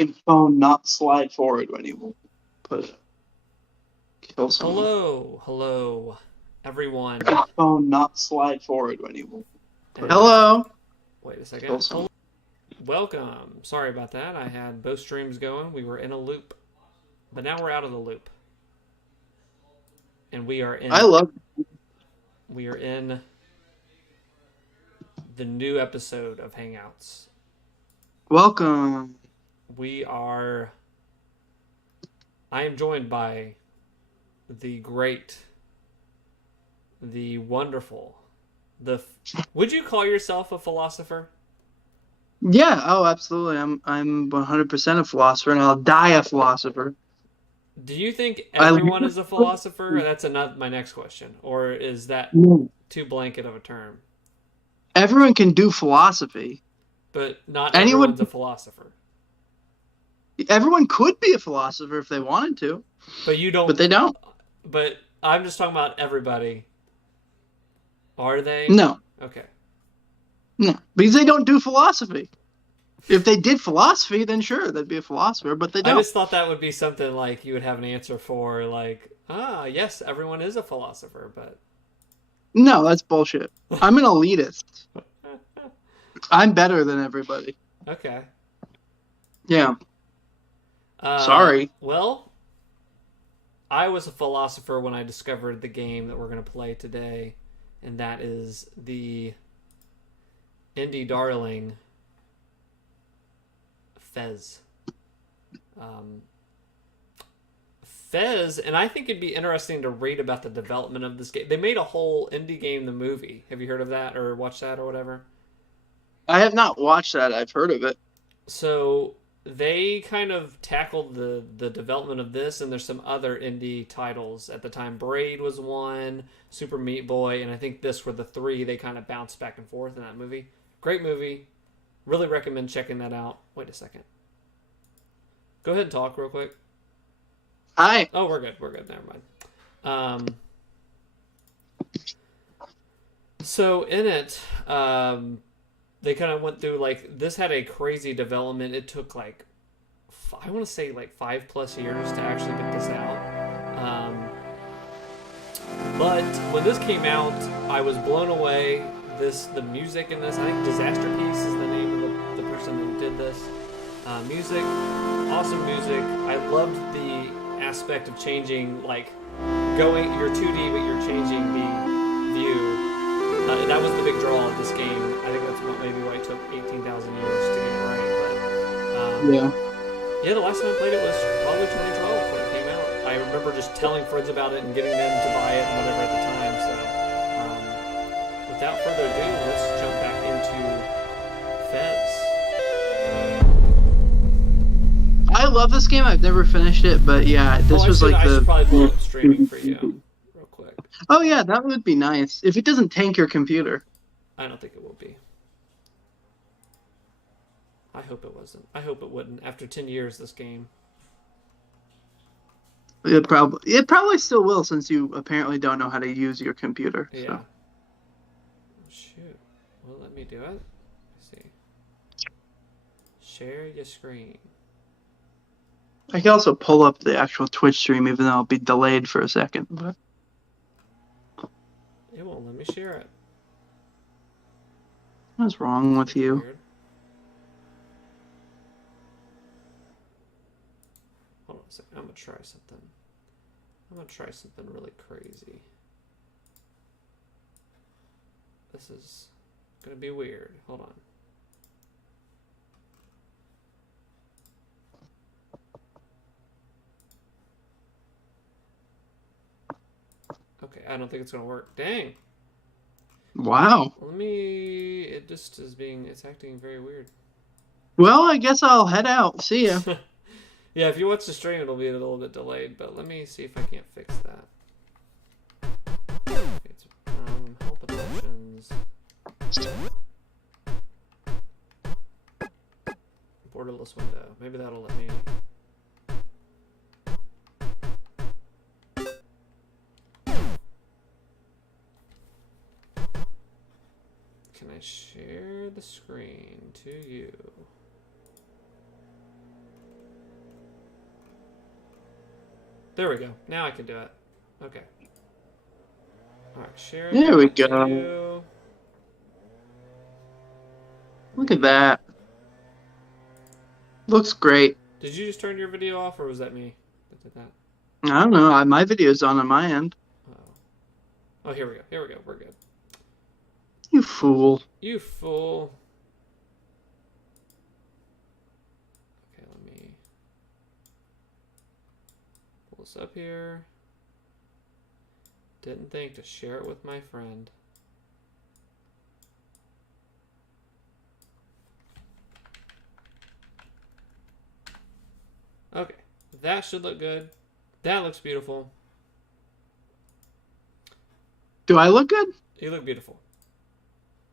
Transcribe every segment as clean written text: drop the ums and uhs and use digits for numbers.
freaking phone not slide forward when you put it? Kill someone. Hello, everyone. Freaking phone not slide forward when you put it. And Hello. wait a Kill second. someone. Welcome. Sorry about that. I had both streams going. We were in a loop, but now we're out of the loop, and we are I in. love. We are in the new episode of Hangouts. Welcome. We are. I am joined by the great, the wonderful, the. Would you call yourself a philosopher? Yeah. Oh, absolutely. I'm 100% a philosopher, and I'll die a philosopher. Do you think I. everyone is a philosopher? That's another my next question. Or is that too blanket of a term? Everyone can do philosophy. But not Anyone. everyone's a philosopher. Everyone could be a philosopher if they wanted to, But you but don't. they don't. But I'm just talking about everybody. Are they? No. Okay. No, because they don't do philosophy. If they did philosophy, then sure, they'd be a philosopher, but they I don't. just thought that would be something like you would have an answer for, like, yes, everyone is a philosopher, but. No, that's bullshit. I'm an elitist. I'm better than everybody. Okay. Yeah. Sorry. Well, I was a philosopher when I discovered the game that we're going to play today, and that is the indie darling Fez. Um, Fez, and I think it'd be interesting to read about the development of this game. They made a whole indie game, the movie. Have you heard of that or watched that or whatever? I have not watched that. I've heard of it. So they kind of tackled the development of this, and there's some other indie titles at the time. Braid was one, Super Meat Boy, and I think this were the three. They kind of bounced back and forth in that movie. Great movie. Really recommend checking that out. Wait a second. Go ahead and talk real quick. Hi. Oh, we're good. We're good. Never mind. Um, so in it, they kind of went through like this had a crazy development. It took like I want to say like 5+ years to actually get this out. But when this came out, I was blown away. The music in this, I think Disaster Piece is the name of the person who did this. Music, awesome music. I loved the aspect of changing, like going you're 2D, but you're changing the view. That was the big draw of this game. I think that's maybe why it took 18,000 years to get it right. Yeah. Yeah, the last time I played it was probably 2012 when it came out. I remember just telling friends about it and getting them to buy it and whatever at the time. So, without further ado, let's jump back into Fez. I love this game. I've never finished it, but yeah, this was like I the. should probably pull it up streaming for you real quick. Oh yeah, that would be nice if it doesn't tank your computer. I don't think it will be. I hope it wasn't. I hope it wouldn't. After 10 years, this game. It probably still will since you apparently don't know how to use your computer. Yeah. So. Shoot. Well, let me do it. Let's see. Share your screen. I can also pull up the actual Twitch stream, even though it'll be delayed for a second. But It won't let me share it. what's wrong with you? Weird. Hold on a second. I'm gonna try something. I'm gonna try something really crazy. This is gonna be weird. Hold on. Okay, I don't think it's gonna work. Dang. Wow. Let me. It just is being. It's acting very weird. Well, I guess I'll head out. See ya. Yeah, if you watch the stream, it'll be a little bit delayed, but let me see if I can't fix that. It's, help and options. Borderless window. Maybe that'll let me. Can I share the screen to you? There we go. Now I can do it. Okay. All right, share. There we go. Continue. Look at that. Looks great. Did you just turn your video off, or was that me that did that? I don't know. My video's on my end. Uh-oh. Oh, here we go. Here we go. We're good. You fool. You fool. Okay, let me pull this up here. Didn't think to share it with my friend. Okay, that should look good. That looks beautiful. Do I look good? You look beautiful.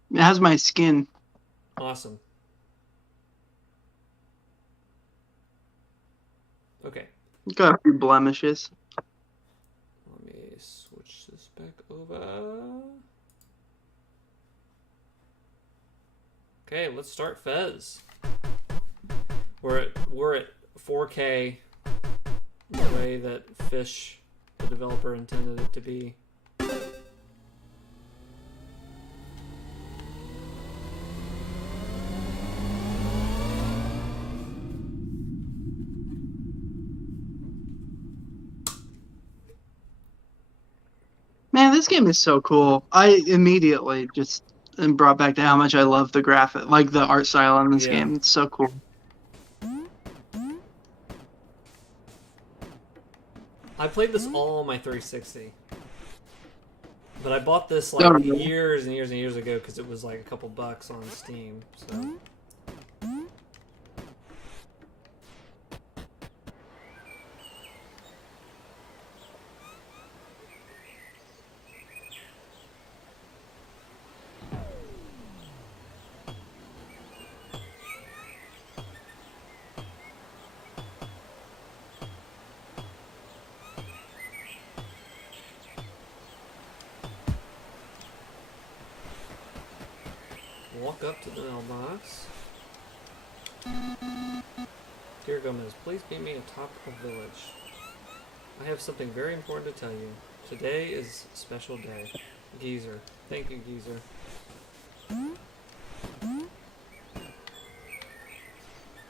It has my skin. Awesome. Okay. Got a few blemishes. Let me switch this back over. Okay, let's start Fez. We're at 4K, the way that Fish, the developer, intended it to be. Man, this game is so cool. I immediately just am brought back to how much I love the graphic, like the art style in this game. It's so cool. I played this all on my 360. But I bought this like really? years and years and years ago because it was like a couple bucks on Steam. So. Walk up to the mailbox. Dear Gomez, please meet me atop a village. I have something very important to tell you. Today is a special day. Geezer. Thank you, Geezer.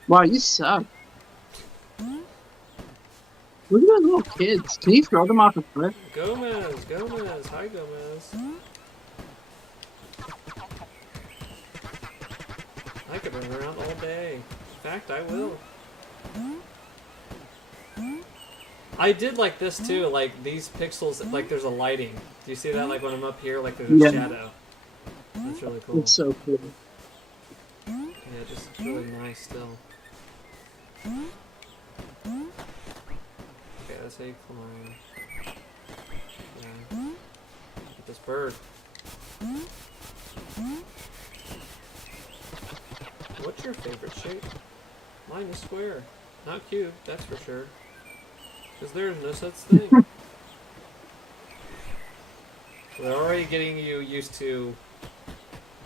Wow, you suck. Look at those little kids. Can you throw them off a cliff? Gomez! Gomez! Hi, Gomez. I could run around all day. In fact, I will. I did like this too, like these pixels, like there's a lighting. Do you see that? Like when I'm up here, like there's a shadow. That's really cool. It's so cool. Yeah, just really nice still. Okay, that's how you climb. Yeah. Get this bird. What's your favorite shape? Mine is square. Not cube, that's for sure. Because there's no such thing. They're already getting you used to,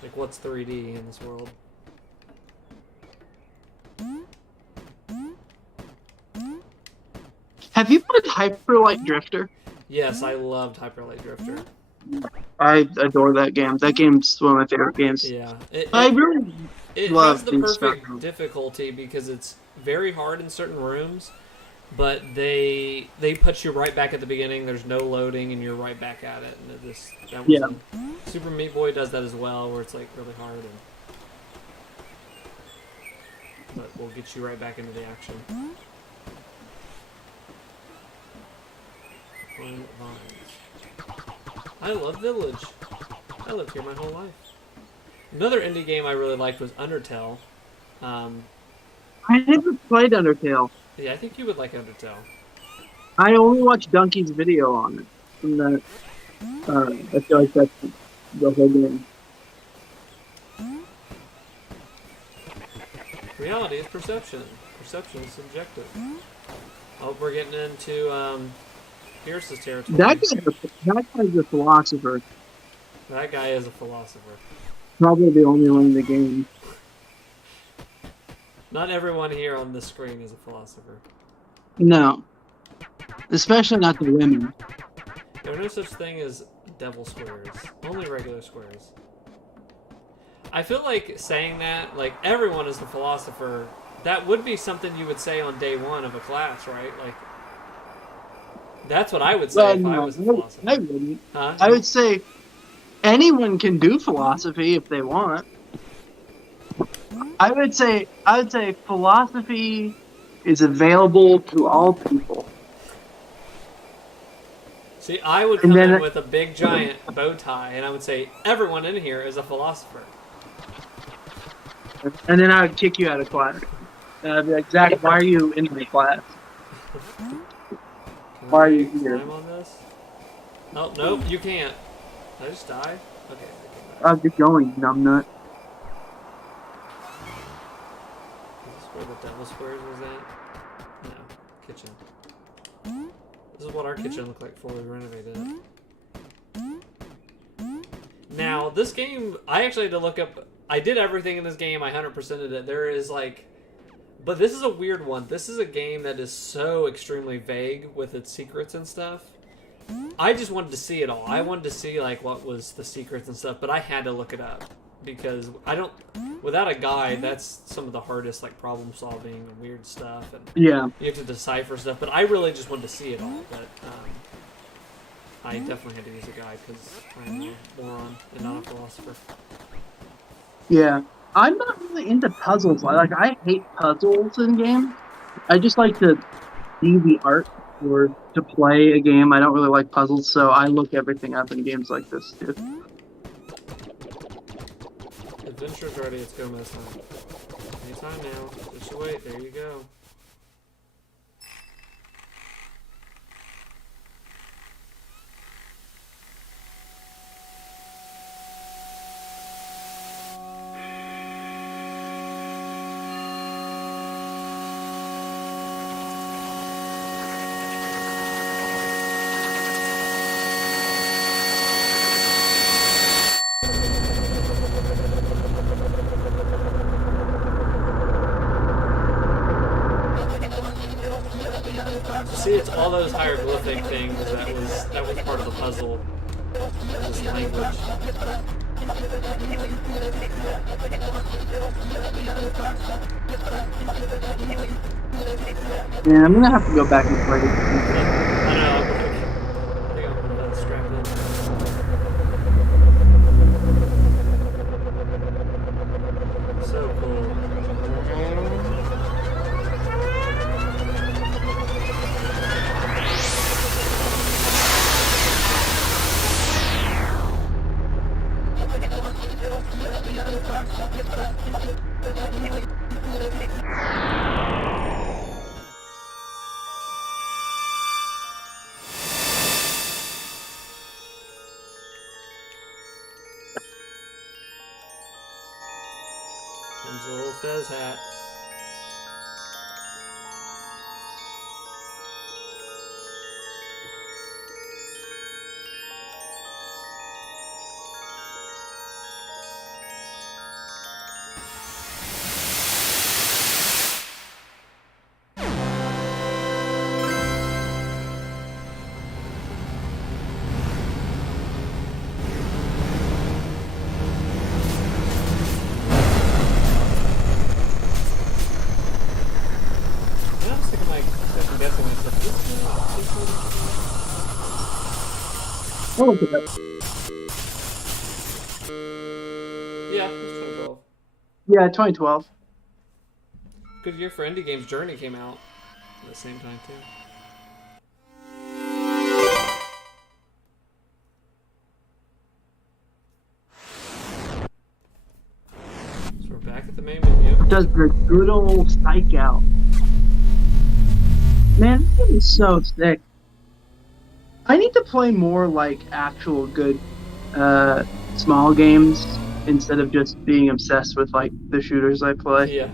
like, what's 3D in this world. Have you played Hyper Light Drifter? Yes, I loved Hyper Light Drifter. I adore that game. That game's one of my favorite games. Yeah. I really It love has the these perfect stuff. difficulty because it's very hard in certain rooms, but they put you right back at the beginning. There's no loading, and you're right back at it. And that was Super Meat Boy does that as well, where it's like really hard, but we'll get you right back into the action. Climb vines. I love Village. I lived here my whole life. Another indie game I really liked was Undertale. I never played Undertale. Yeah, I think you would like Undertale. I only watched Donkey's video on it. From that, I feel like that's the whole game. Reality is perception. Perception is subjective. Oh, we're getting into Pierce's territory. That guy's a philosopher. That guy is a philosopher. Probably the only one in the game. Not everyone here on this screen is a philosopher. No. especially not the women. There's no such thing as devil squares, only regular squares. I feel like saying that, like everyone is the philosopher, that would be something you would say on day one of a class, right? Like that's what I would say Well, if I no, was the I philosopher. wouldn't. Huh? I would say anyone can do philosophy if they want. I would say philosophy is available to all people. See, I would And come in then with a big giant bow tie, and I would say everyone in here is a philosopher. and then I would kick you out of class. And I'd be like, Zach, why are you in my class? Can Why are I you here? climb on this? Oh nope, you can't. Did I just die? Okay, I came back. I'll get going, numbnut. Is this where the devil squares was at? No, kitchen. This is what our kitchen looked like before we renovated it. Now, this game, I actually had to look up. I did everything in this game. I 100%ed it. There is like, but this is a weird one. This is a game that is so extremely vague with its secrets and stuff. I just wanted to see it all. I wanted to see like what was the secrets and stuff, but I had to look it up because I don't. Without a guide, that's some of the hardest like problem solving and weird stuff, and Yeah. you have to decipher stuff. But I really just wanted to see it all. But I definitely had to use a guide because I'm a moron and not a philosopher. Yeah. I'm not really into puzzles. I hate puzzles in games. I just like to see the art or to play a game. I don't really like puzzles, so I look everything up in games like this too. Adventure's ready. It's go mess time. Anytime now. Just you wait. There you go. See, it's all those hieroglyphic things that was part of the puzzle. This language. Yeah, I'm gonna have to go back and play this game. I know. I think I'm gonna strap in. So cool. Comes a little fez hat. And I was thinking like second guessing myself. I'll look it up. Yeah, it's 2012. Yeah, 2012. Good year for indie games. Journey came out at the same time too. So we're back at the main menu. Does the good old psych out. Man, this game is so sick. I need to play more like actual good small games instead of just being obsessed with like the shooters I play. Yeah.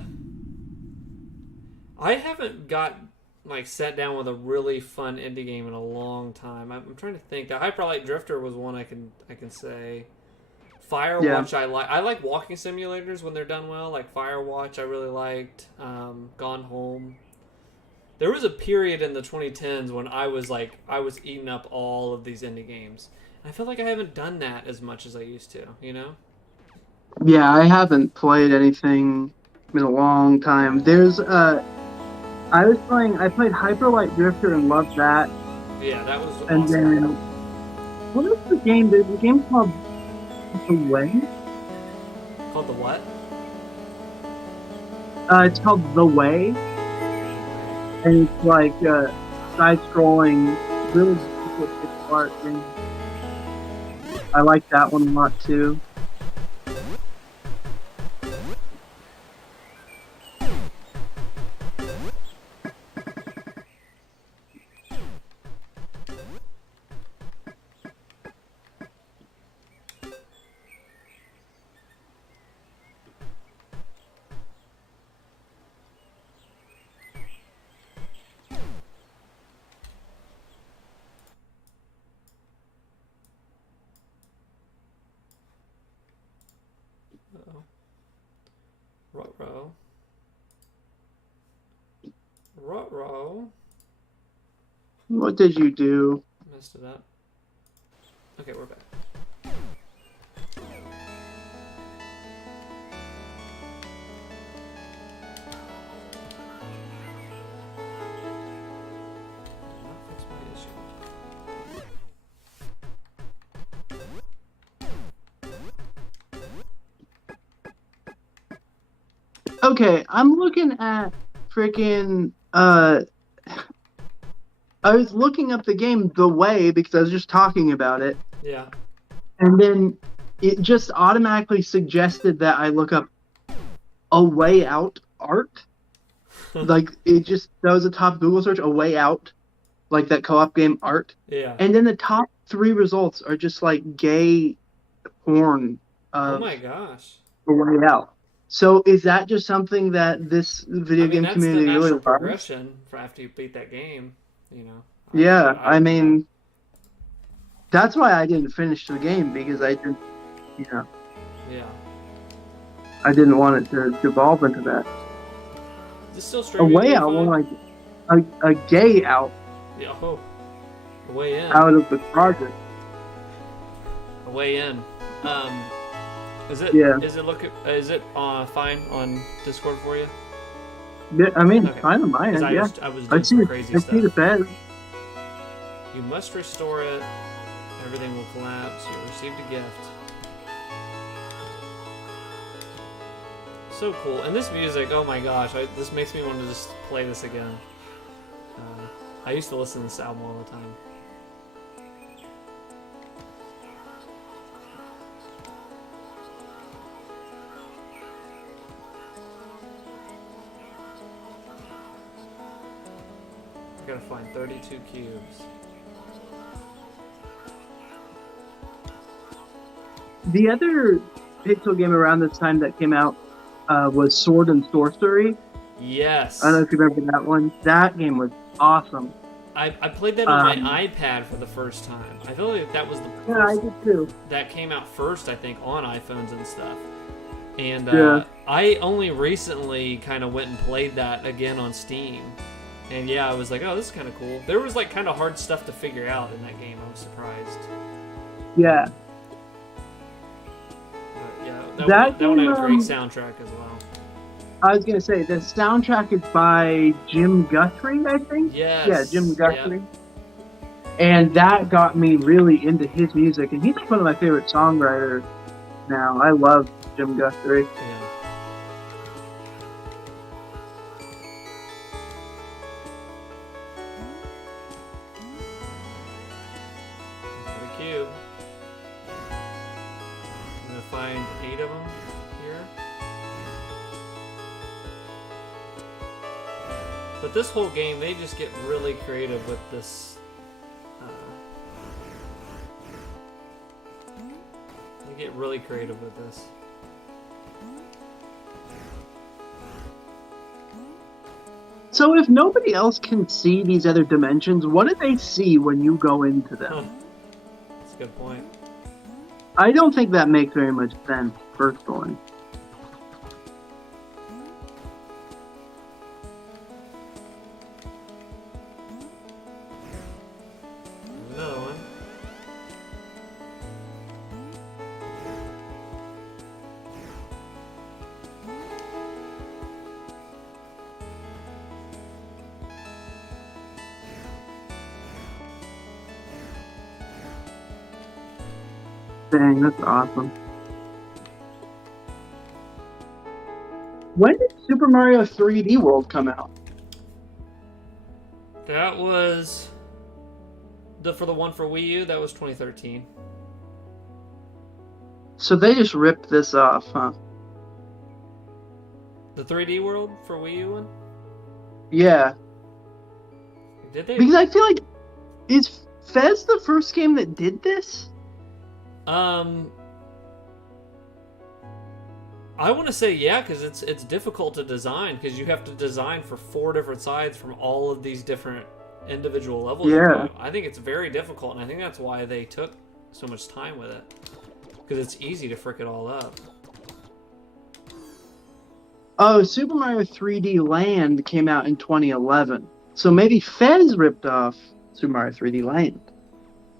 I haven't got like sat down with a really fun indie game in a long time. I'm trying to think. The Hyperlight Drifter was one I can say. Firewatch I like walking simulators when they're done well. Like Firewatch I really liked. Gone Home. There was a period in the 2010s when I was eating up all of these indie games. I feel like I haven't done that as much as I used to, you know? Yeah, I haven't played anything in a long time. I played Hyper Light Drifter and loved that. Yeah, that was And awesome. then what is the game? There's a game called The Way. Called the what? It's called The Way, and it's like side-scrolling, really difficult pixel art game. I like that one a lot too. Uh-oh. Ruh-roh. Ruh-roh. What did you do? Messed it up. Okay, we're back. Not fix my issue. Okay, I'm looking at freaking I was looking up the game The Way because I was just talking about it, Yeah. and then it just automatically suggested that I look up A Way Out art. Like that was a top Google search, A Way Out, like that co-op game art. Yeah. And then the top 3 results are just like gay porn Oh of my gosh. A Way Out. So is that just something that this I video mean, game that's the community really natural loves? progression for after you beat that game, you know. Yeah, I I would do that. mean, that's why I didn't finish the game because I didn't, you know, Yeah. I didn't want it to devolve into that. Is this still A streaming? way out, more like a gay out Yeah. Oh. A way in. out of the project. A way in. Is it? Yeah. Is it fine on Discord for you? Yeah, I mean, Okay. kind of mine. 'Cause Yeah, I was I doing see. some crazy I stuff. see the bed. You must restore it. Everything will collapse. You received a gift. So cool. And this music, oh my gosh, this makes me want to just play this again. I used to listen to this album all the time. I gotta find 32 cubes. The other pixel game around this time that came out was Sword and Sorcery. Yes. I don't know if you remember that one. That game was awesome. I played that on my iPad for the first time. I feel like that was the Yeah, I first did too. that came out first, I think, on iPhones and stuff. And Yeah. I only recently kind of went and played that again on Steam. And yeah, I was like, oh, this is kind of cool. There was like kind of hard stuff to figure out in that game. I was surprised. Yeah. But yeah, That that one had a great game, soundtrack as well. I was gonna say the soundtrack is by Jim Guthrie, I think. Yes. Yeah, Jim Guthrie. Yep. And that got me really into his music, and he's like one of my favorite songwriters now. I love Jim Guthrie. Yeah. Got a cube. I'm gonna find 8 of them here. But this whole game, they just get really creative with this. They get really creative with this. So if nobody else can see these other dimensions, what do they see when you go into them? Huh. That's a good point. I don't think that makes very much sense, personally. Dang, that's awesome. When did Super Mario 3D World come out? That was for the one for Wii U. That was 2013. So they just ripped this off, huh? The 3D World for Wii U one. Yeah, Did they? because I feel like is Fez the first game that did this? Um, I want to say yeah, because it's difficult to design because you have to design for 4 different sides from all of these different individual levels you Yeah. do. I think it's very difficult, and I think that's why they took so much time with it because it's easy to frick it all up. Oh, Super Mario 3D Land came out in 2011. So maybe Fez ripped off Super Mario 3D Land.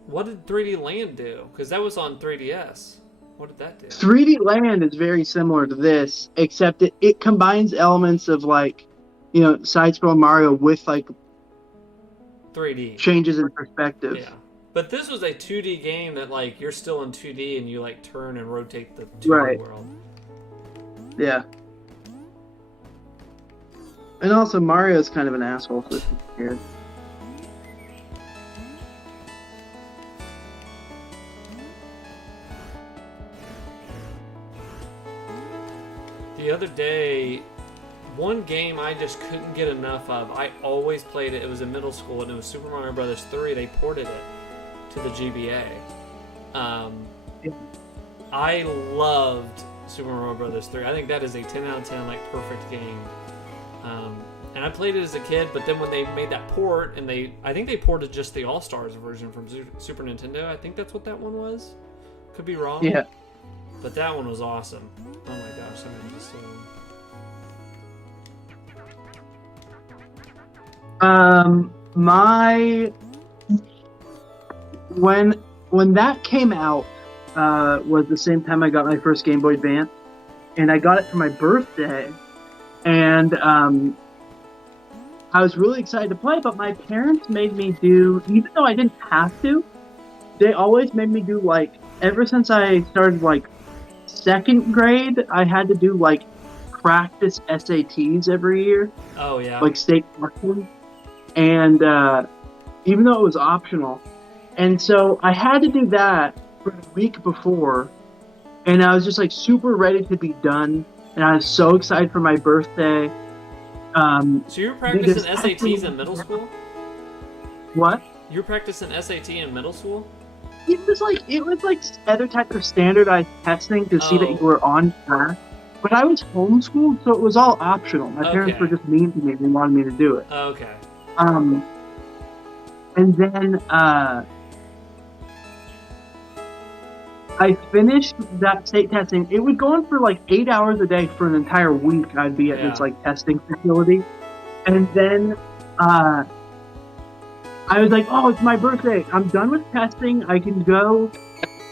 What did 3D Land do? Because that was on 3DS. What did that do? 3D Land is very similar to this, except it combines elements of like, side-scroll Mario with like 3D. changes in perspective. Yeah. But this was a 2D game that like you're still in 2D and you like turn and rotate the 2D Right. world. Yeah. And also Mario's kind of an asshole for here. The other day, one game I just couldn't get enough of. I always played it. It was in middle school, and it was Super Mario Brothers 3. They ported it to the GBA. I loved Super Mario Brothers 3. I think that is a 10 out of 10, like, perfect game. And I played it as a kid, but then when they made that port, and I think they ported just the All-Stars version from Super Nintendo. I think that's what that one was. Could be wrong. Yeah. But that one was awesome. Oh my gosh, I'm just My when that came out was the same time I got my first Game Boy Advance, and I got it for my birthday, and I was really excited to play, but my parents made me do, even though I didn't have to, they always made me do like, ever since I started like second grade, I had to do like practice SATs every year, oh yeah. like state questions, and even though it was optional, and so I had to do that for a week before, and I was just like super ready to be done, and I was so excited for my birthday. So you were practicing SATs in middle school? What? You were practicing SAT in middle school? It was like other type of standardized testing to see that you were on track. But I was homeschooled, so it was all optional. My parents were just mean to me and wanted me to do it. Okay. And then I finished that state testing. It would go on for like 8 hours a day for an entire week. I'd be at this like testing facility, and then I was like, "Oh, it's my birthday! I'm done with testing. I can go.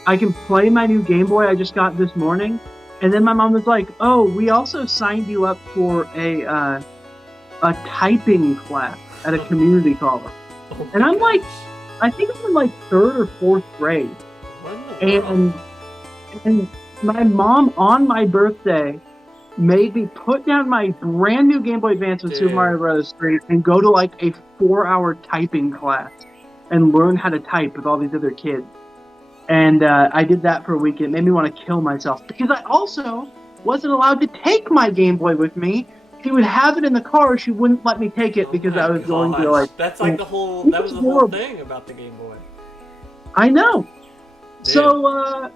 I can play my new Game Boy I just got this morning." And then my mom was like, "Oh, we also signed you up for a typing class at a community college." Oh and I'm like, gosh. I think I'm in like 3rd or 4th grade. What in the world? And my mom on my birthday made me put down my brand new Game Boy Advance with Super Mario Bros. 3 and go to like a 4-hour typing class and learn how to type with all these other kids. And I did that for a week. It made me want to kill myself because I also wasn't allowed to take my Game Boy with me. She would have it in the car. She wouldn't let me take it because I was going to like. That's like that was the whole thing about the Game Boy. I know. Dude. So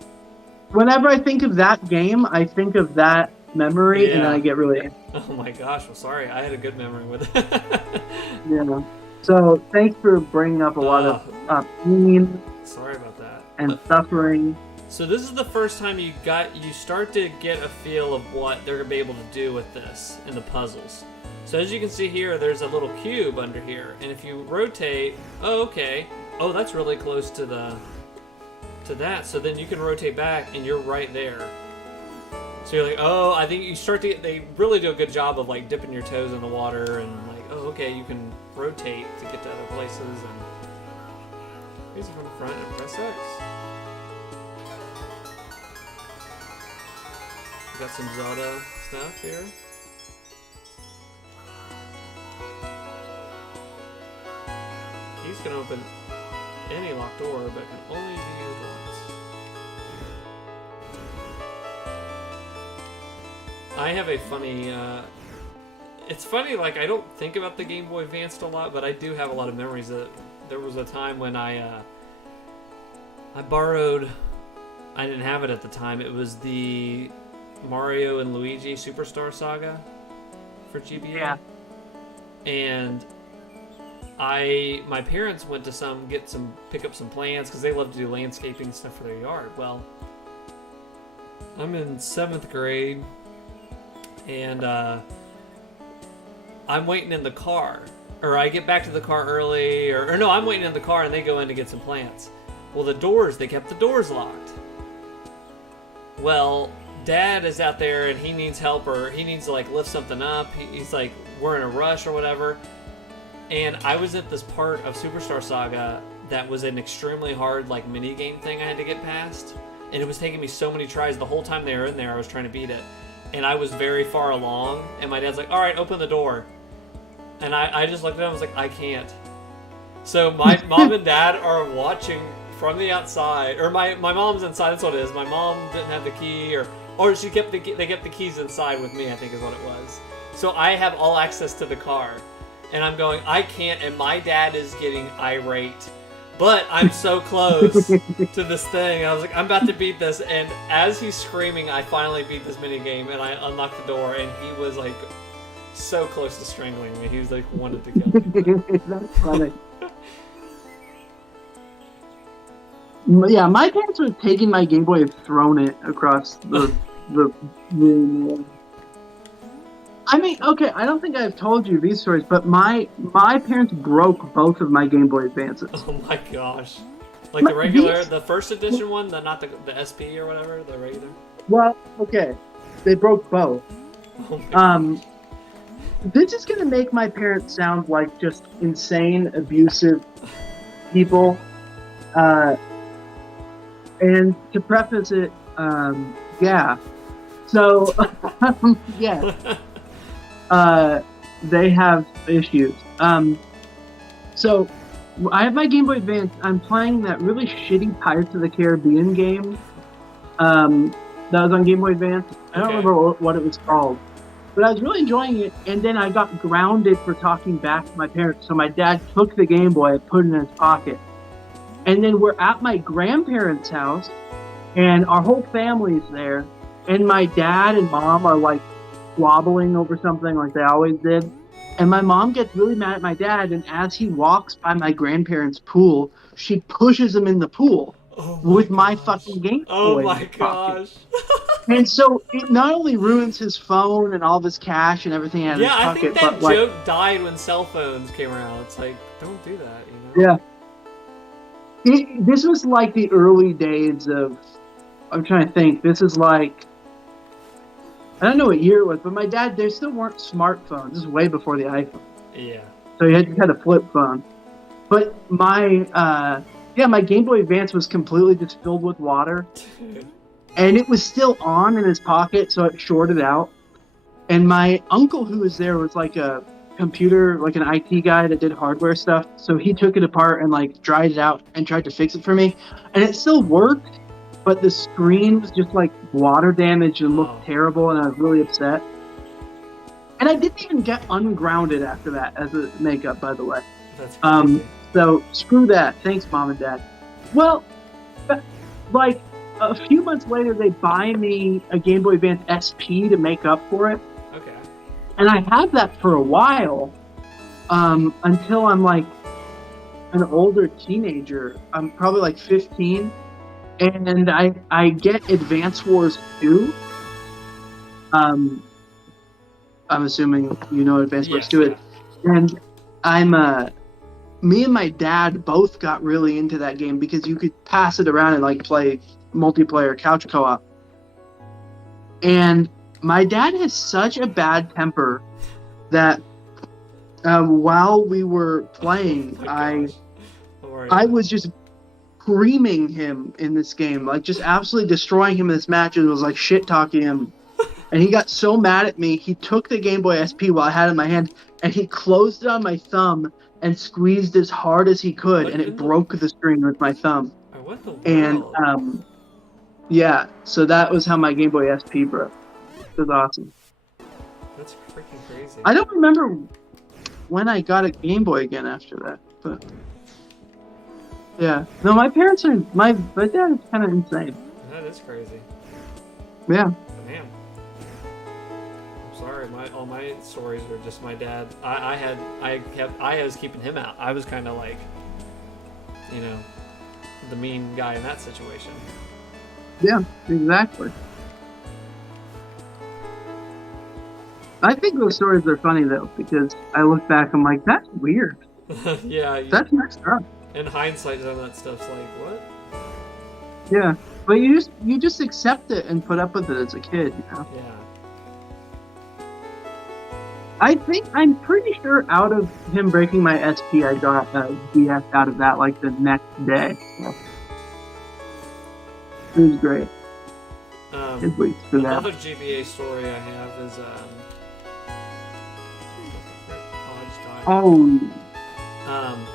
whenever I think of that game, I think of that memory, and I get really angry. Oh my gosh! Well, sorry, I had a good memory with it. Yeah. So thanks for bringing up a lot of pain. Sorry about that. And suffering. So this is the first time you start to get a feel of what they're gonna be able to do with this in the puzzles. So as you can see here, there's a little cube under here, and if you rotate, that's really close to that. So then you can rotate back, and you're right there. So you're like, I think you start to get. They really do a good job of like dipping your toes in the water, and like, you can rotate to get to other places, and use it from the front and press X. got some Zelda stuff here. Keys can open any locked door, but can only be used once. I have a funny. It's funny, like, I don't think about the Game Boy Advance a lot, but I do have a lot of memories. That there was a time when I borrowed. I didn't have it at the time. It was the Mario and Luigi Superstar Saga for GBA. Yeah. And my parents went to pick up some plants because they love to do landscaping stuff for their yard. Well, I'm in 7th grade, and I'm waiting in the car, or I get back to the car early, or no, I'm waiting in the car and they go in to get some plants. Well, they kept the doors locked. Well, Dad is out there and he needs help, or he needs to like lift something up. He's like, we're in a rush or whatever. And I was at this part of Superstar Saga that was an extremely hard like mini game thing I had to get past, and it was taking me so many tries. The whole time they were in there, I was trying to beat it, and I was very far along. And my dad's like, "All right, open the door," and I just looked at him. I was like, "I can't." So my mom and dad are watching from the outside, or my mom's inside. That's what it is. My mom didn't have the key, or they kept the keys inside with me, I think is what it was. So I have all access to the car, and I'm going, I can't, and my dad is getting irate, but I'm so close to this thing. I was like, I'm about to beat this, and as he's screaming, I finally beat this mini game, and I unlocked the door, and he was like so close to strangling me. He was like wanted to kill me. That's funny. Yeah, my parents would have taken my Game Boy and thrown it across the room. I mean, okay, I don't think I've told you these stories, but my parents broke both of my Game Boy Advances. Oh my gosh. Like the regular, the first edition one, not the SP or whatever, the regular? Well, okay, they broke both. Oh my gosh. This is going to make my parents sound like just insane, abusive people. And to preface it, yeah. So, yeah. They have issues. So, I have my Game Boy Advance. I'm playing that really shitty Pirates of the Caribbean game that was on Game Boy Advance. I don't remember what it was called. But I was really enjoying it, and then I got grounded for talking back to my parents. So my dad took the Game Boy and put it in his pocket. And then we're at my grandparents' house, and our whole family's there. And my dad and mom are like squabbling over something like they always did. And my mom gets really mad at my dad, and as he walks by my grandparents' pool, she pushes him in the pool with my fucking Game Boy. Oh my gosh. And so it not only ruins his phone and all of his cash and everything out of his pocket, I think that but joke died when cell phones came around. It's like, don't do that, you know? Yeah. This was like the early days of, I'm trying to think, this is like, I don't know what year it was, but my dad, there still weren't smartphones. This is way before the iPhone. Yeah. So he had a flip phone. But my Game Boy Advance was completely just filled with water. And it was still on in his pocket, so it shorted out. And my uncle who was there was like a computer, like an IT guy that did hardware stuff. So he took it apart and like dried it out and tried to fix it for me. And it still worked, but the screen was just like water damaged and looked terrible, and I was really upset. And I didn't even get ungrounded after that as a makeup, by the way. That's crazy. So screw that. Thanks, Mom and Dad. Well, like a few months later, they buy me a Game Boy Advance SP to make up for it. Okay. And I had that for a while, until I'm like an older teenager. I'm probably like 15. And I get Advance Wars 2. I'm assuming you know what Advance Wars 2 is. And me and my dad both got really into that game because you could pass it around and like play multiplayer couch co-op. And my dad has such a bad temper that while we were playing, I was just screaming him in this game, like just absolutely destroying him in this match, and was like shit talking him And he got so mad at me, he took the Game Boy SP while I had it in my hand, and he closed it on my thumb and squeezed as hard as he could, What and it in the broke the screen with my thumb. what the And world? yeah, so that was how my Game Boy SP broke. It was awesome. That's freaking crazy. I don't remember when I got a Game Boy again after that, but yeah. No, my parents are my dad is kind of insane. That is crazy. Yeah. Damn. I'm sorry. All my stories were just my dad. I was keeping him out. I was kind of like, you know, the mean guy in that situation. Yeah, exactly. I think those stories are funny though, because I look back, I'm like, that's weird. Yeah. That's messed up. In hindsight, some of that stuff's like, what? Yeah. But you just accept it and put up with it as a kid, you know? Yeah. I'm pretty sure out of him breaking my SP, I got a DS out of that like the next day. So. It was great. At least for that. Another GBA story I have is Oh.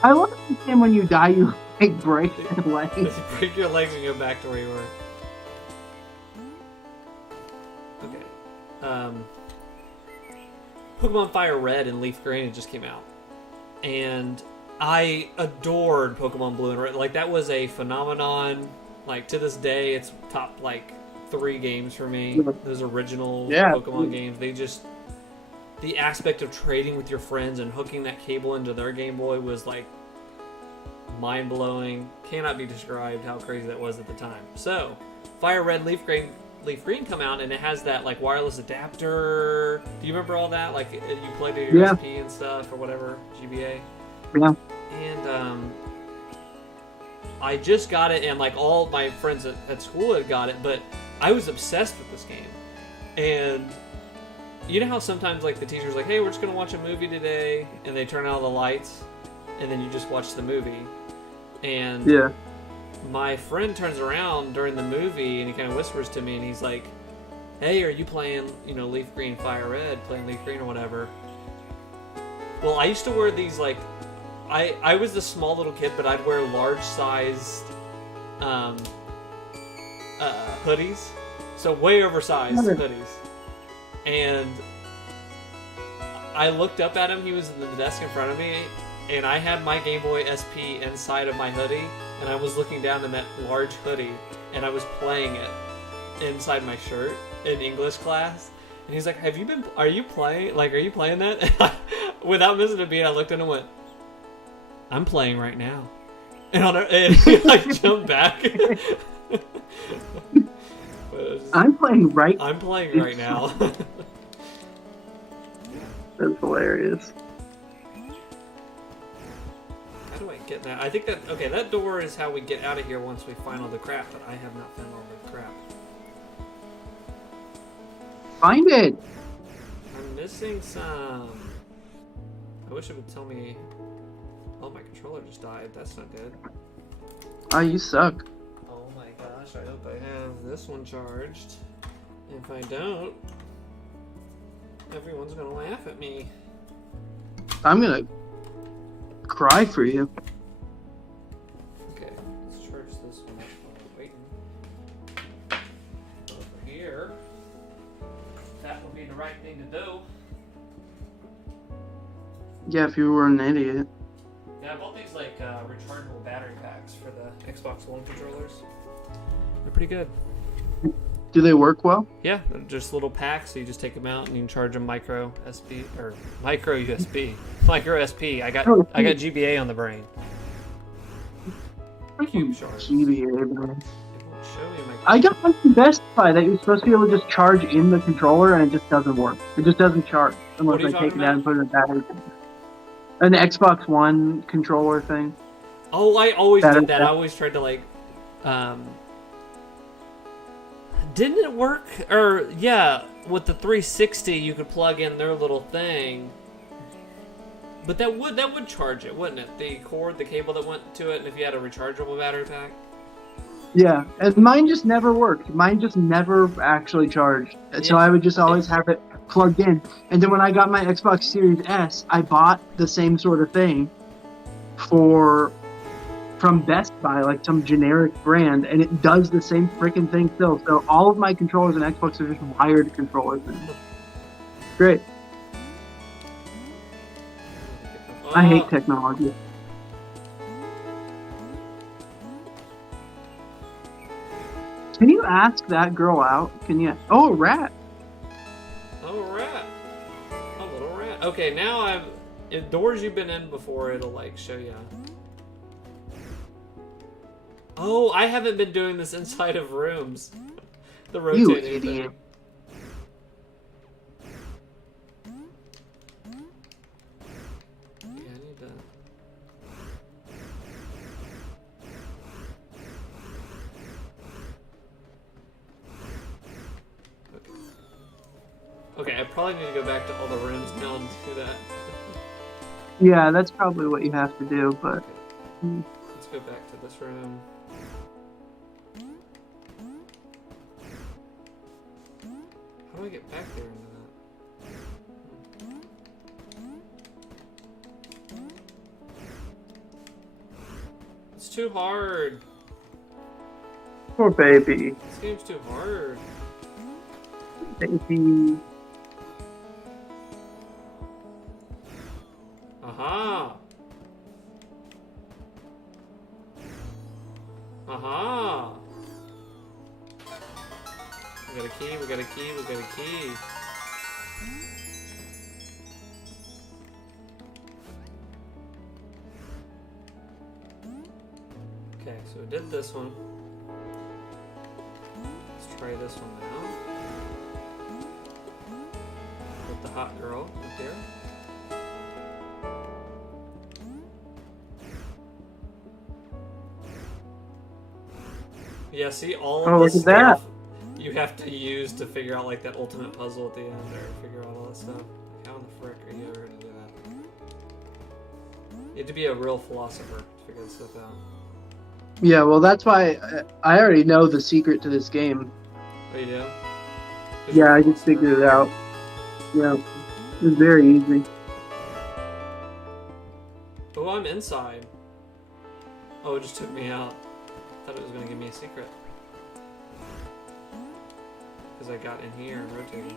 I love the game when you die, you like break your legs. break your legs and go back to where you were. Okay. Pokemon Fire Red and Leaf Green just came out, and I adored Pokemon Blue and Red. Like that was a phenomenon. Like to this day, it's top like 3 games for me. Those original Pokemon games. The aspect of trading with your friends and hooking that cable into their Game Boy was like mind-blowing. Cannot be described how crazy that was at the time. So, Fire Red, Leaf Green come out, and it has that like wireless adapter. Do you remember all that? Like you plugged in your SP and stuff or whatever, GBA. Yeah. And I just got it, and like all my friends at school had got it, but I was obsessed with this game. And you know how sometimes like the teacher's like, hey, we're just gonna watch a movie today, and they turn out all the lights, and then you just watch the movie. And my friend turns around during the movie, and he kind of whispers to me, and he's like, hey, are you playing, Leaf Green, Fire Red, playing Leaf Green or whatever? Well, I used to wear these like, I was this small little kid, but I'd wear large-sized hoodies, so way oversized hoodies. And I looked up at him. He was in the desk in front of me, and I had my Game Boy SP inside of my hoodie, and I was looking down in that large hoodie, and I was playing it inside my shirt in English class. And he's like, are you playing that? Without missing a beat, I looked at him and went, I'm playing right now. And he like jumped back. I'm playing right now. That's hilarious. How do I get that? I think that door is how we get out of here once we find all the crap, but I have not found all the crap. Find it! I'm missing some. I wish it would tell me. Oh, my controller just died. That's not good. Oh, you suck. Oh my gosh, I hope I have this one charged. If I don't, everyone's gonna laugh at me. I'm gonna cry for you. Okay, let's charge this one up while I'm waiting. Over here. That would be the right thing to do. Yeah, if you were an idiot. Yeah, I bought these like rechargeable battery packs for the Xbox One controllers. They're pretty good. Do they work well? Yeah, they're just little packs, so you just take them out and you can charge them micro USB or micro USB, micro SP. I got GBA on the brain. Cube charge. GBA, man. It won't show you my. I got one from Best Buy that you're supposed to be able to just charge in the controller, and it just doesn't work. It just doesn't charge unless I take it out and put it in the battery. An Xbox One controller thing. Oh, I always did that. I always tried to like. Didn't it work? Or yeah, with the 360, you could plug in their little thing. But that would charge it, wouldn't it? The cord, the cable that went to it, and if you had a rechargeable battery pack. Yeah, and mine just never worked. Mine just never actually charged. So Yeah. I would just always have it plugged in. And then when I got my Xbox Series S, I bought the same sort of thing for from Best Buy, like some generic brand, and it does the same freaking thing still. So all of my controllers and Xbox are just wired controllers. Great. I hate technology. Can you ask that girl out? Can you? Oh, a rat. Oh, a rat. A little rat. Okay, now I've... If doors you've been in before, it'll, like, show you. Oh, I haven't been doing this inside of rooms. The You rotating idiot. thing. Yeah, I need to... Okay, I probably need to go back to all the rooms now and do that. Yeah, that's probably what you have to do, but... Let's go back to this room. How do I get back there into that? It's too hard. Poor baby. This game's too hard. Baby. Aha! Aha! We got a key, we got a key, we got a key. Okay, so we did this one. Let's try this one now. With the hot girl up here. Yeah, see, all of this stuff you have to use to figure out, like, that ultimate puzzle at the end, or figure out all that stuff. Like, how in the frick are you ever gonna do that? You have to be a real philosopher to figure this stuff out. Yeah, well, that's why I already know the secret to this game. Oh, you do? Yeah, I just figured it out. Yeah, it was very easy. Oh, I'm inside. Oh, it just took me out. I thought it was going to give me a secret. Because I got in here and rotated.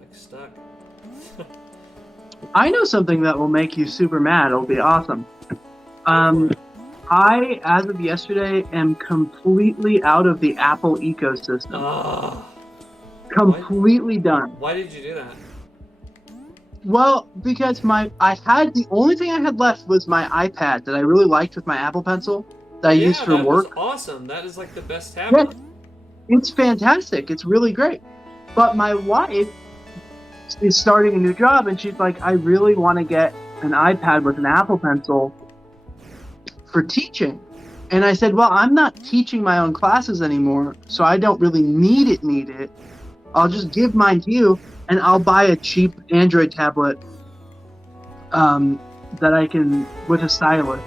Like stuck. I know something that will make you super mad. It'll be awesome. I, as of yesterday, am completely out of the Apple ecosystem. Completely done. Why did you do that? Well, because the only thing I had left was my iPad that I really liked with my Apple Pencil that I used for work. That was awesome. That is like the best tablet. Yeah, it's fantastic. It's really great. But my wife is starting a new job, and she's like, I really want to get an iPad with an Apple Pencil for teaching. And I said, well, I'm not teaching my own classes anymore, so I don't really need it. I'll just give mine to you, and I'll buy a cheap Android tablet that I can, with a stylus.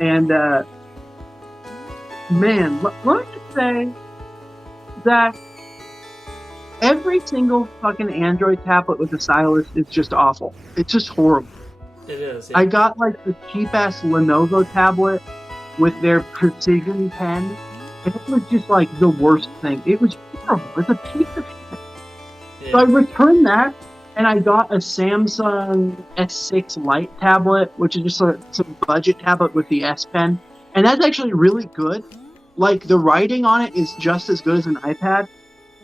And, man, let me just say that every single fucking Android tablet with a stylus is just awful. It's just horrible. It is. Yeah. I got like the cheap-ass Lenovo tablet with their precision pen, and it was just like the worst thing. It was horrible. It's a piece of shit. Yeah. So I returned that, and I got a Samsung S6 Lite tablet, which is just some budget tablet with the S Pen, and that's actually really good. Like, the writing on it is just as good as an iPad,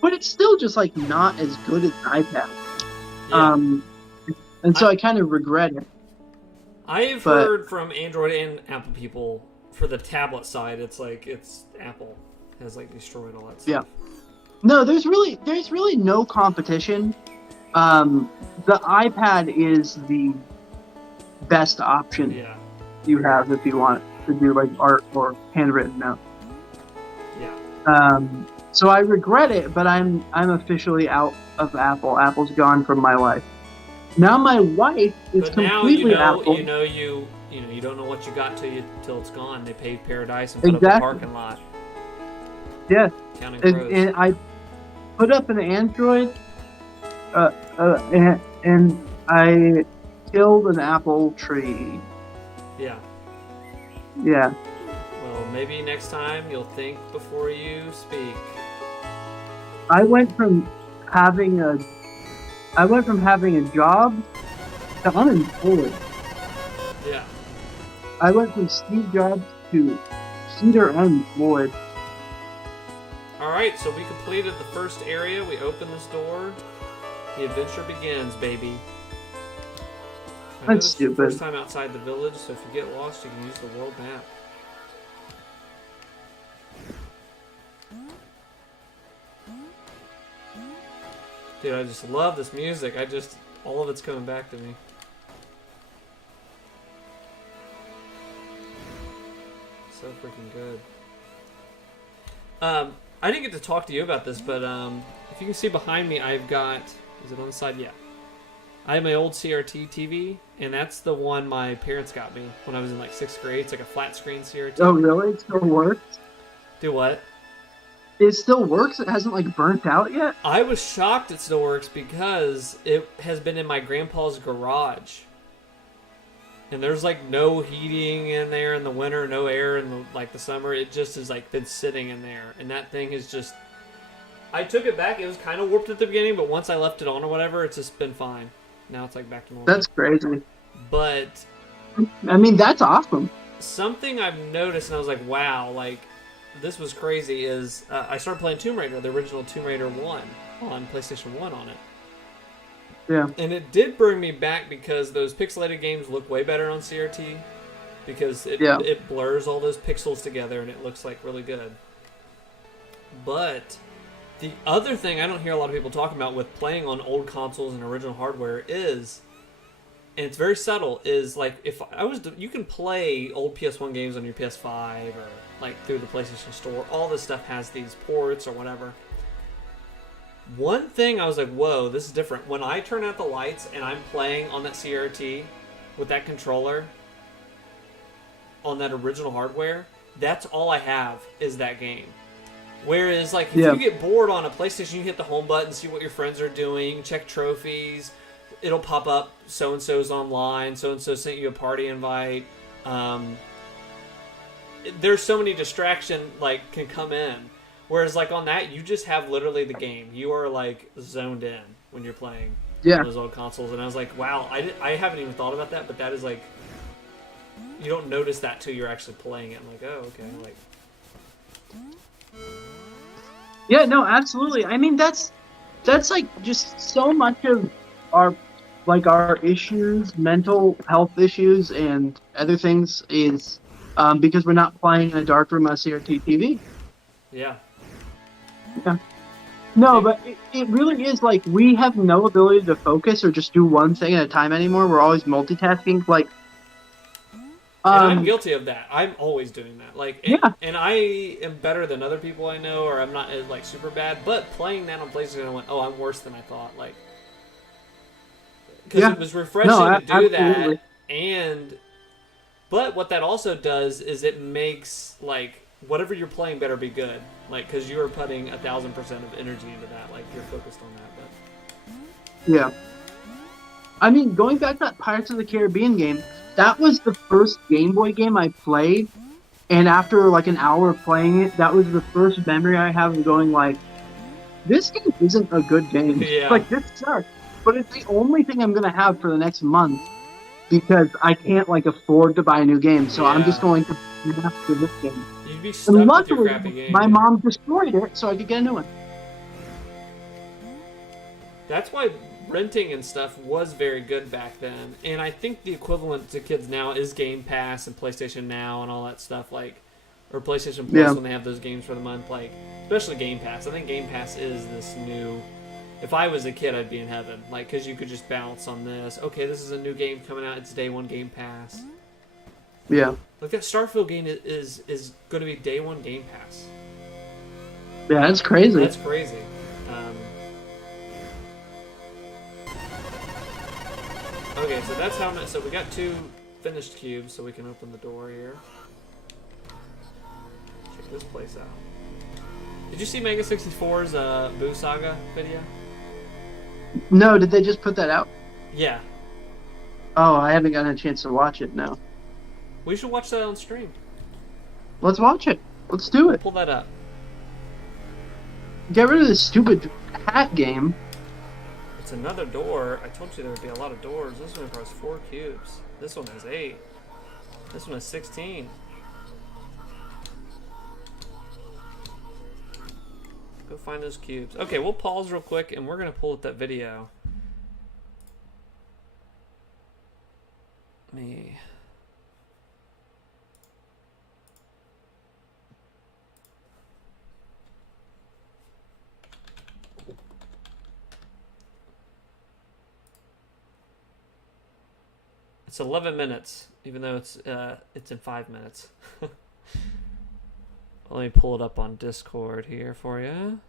but it's still just like not as good as an iPad. Yeah. And so I kind of regret it. I've heard from Android and Apple people for the tablet side, it's Apple has like destroyed all that stuff. Yeah. No, there's really no competition. The iPad is the best option you have if you want to do like art or handwritten notes. Yeah. So I regret it, but I'm officially out of Apple. Apple's gone from my life. Now my wife is But now you completely know, Apple. you don't know what you got till it's gone. They paved paradise and put up a Exactly. parking lot, Yes. counting crows. And I put up an Android, and I killed an apple tree. Yeah. Yeah. Well, maybe next time you'll think before you speak. I went from having a I went from having a job to unemployed. Yeah. I went from Steve Jobs to Peter unemployed. All right. So we completed the first area. We opened this door. The adventure begins, baby. I know That's this is your first stupid. time outside the village, so if you get lost, you can use the world map. Dude, I just love this music. All of it's coming back to me. So freaking good. I didn't get to talk to you about this, but if you can see behind me, I've got. Is it on the side? Yeah. I have my old CRT TV, and that's the one my parents got me when I was in like 6th grade. It's like a flat screen CRT. Oh, really? It still works? Do what? It still works? It hasn't like burnt out yet? I was shocked it still works because it has been in my grandpa's garage. And there's like no heating in there in the winter, no air in the summer. It just has like been sitting in there, and that thing is just. I took it back. It was kind of warped at the beginning, but once I left it on or whatever, it's just been fine. Now it's like back to normal. That's crazy. But I mean, that's awesome. something I've noticed, and I was like, wow, like this was crazy. Is I started playing Tomb Raider, the original Tomb Raider 1 on PlayStation 1 on it. Yeah. And it did bring me back because those pixelated games look way better on CRT because it blurs all those pixels together and it looks like really good. But the other thing I don't hear a lot of people talking about with playing on old consoles and original hardware is, and it's very subtle, is like if I was you can play old PS1 games on your PS5 or like through the PlayStation Store. All this stuff has these ports or whatever. One thing I was like, whoa, this is different. When I turn out the lights and I'm playing on that CRT with that controller on that original hardware, that's all I have is that game. Whereas, like, if you get bored on a PlayStation, you hit the home button, see what your friends are doing, check trophies. It'll pop up, so-and-so's online, so-and-so sent you a party invite. There's so many distractions, like, can come in. Whereas, like, on that, you just have literally the game. You are, like, zoned in when you're playing on those old consoles. And I was like, wow, I haven't even thought about that, but that is, like, you don't notice that till you're actually playing it. I'm like, oh, okay, like... Yeah, no, absolutely. I mean, that's like just so much of our issues, mental health issues, and other things is because we're not playing in a dark room on CRT TV. Yeah. Yeah. No, but it really is like we have no ability to focus or just do one thing at a time anymore. We're always multitasking. Like, and I'm guilty of that. I'm always doing that. Like, and I am better than other people I know, or I'm not like super bad. But playing that on PlayStation, I went, oh, I'm worse than I thought. Like, because it was refreshing to do that. But what that also does is it makes like whatever you're playing better be good. Like, because you are putting 1,000% of energy into that. Like, you're focused on that. But yeah. I mean, going back to that Pirates of the Caribbean game, that was the first Game Boy game I played, and after like an hour of playing it, that was the first memory I have of going like, this game isn't a good game. Yeah. Like, this sucks. But it's the only thing I'm gonna have for the next month because I can't like afford to buy a new game, so I'm just going to master this game. You'd be stuck with your crappy game. My mom destroyed it, so I could get a new one. That's why renting and stuff was very good back then, and I think the equivalent to kids now is Game Pass and PlayStation Now and all that stuff, like, or PlayStation Plus when they have those games for the month, like, especially Game Pass. I think Game Pass is this new. If I was a kid, I'd be in heaven, like, because you could just bounce on this. Okay, this is a new game coming out. It's day one Game Pass. Yeah. Like that Starfield game is going to be day one Game Pass. Yeah, that's crazy. That's crazy. Okay, so that's how much. So we got 2 finished cubes, so we can open the door here. Check this place out. Did you see Mega 64's Boo Saga video? No, did they just put that out? Yeah. Oh, I haven't gotten a chance to watch it. No. We should watch that on stream. Let's watch it. Let's do it. Pull that up. Get rid of this stupid hat game. It's another door. I told you there would be a lot of doors. This one has 4 cubes. This one has 8. This one has 16. Go find those cubes. Okay, we'll pause real quick and we're going to pull up that video. Me. It's 11 minutes, even though it's in 5 minutes. Let me pull it up on Discord here for you.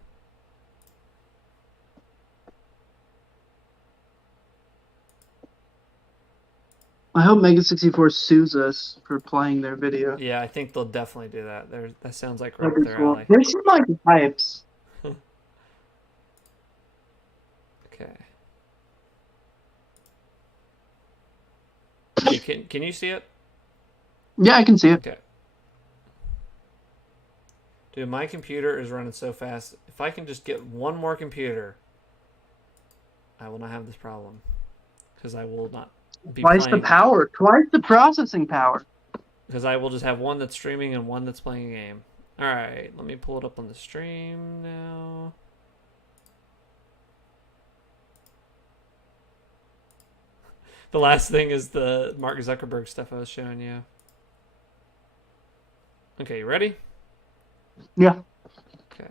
I hope Mega 64 sues us for playing their video. Yeah, I think they'll definitely do that. That sounds like right That'd up be their cool. alley. There's some like types. Okay. Can you see it? Yeah, I can see it. Okay. Dude, my computer is running so fast. If I can just get one more computer, I will not have this problem. Because I will not be Twice playing. the power. Twice the processing power. Because I will just have one that's streaming and one that's playing a game. Alright, let me pull it up on the stream now. The last thing is the Mark Zuckerberg stuff I was showing you. Okay, you ready? Yeah. Okay.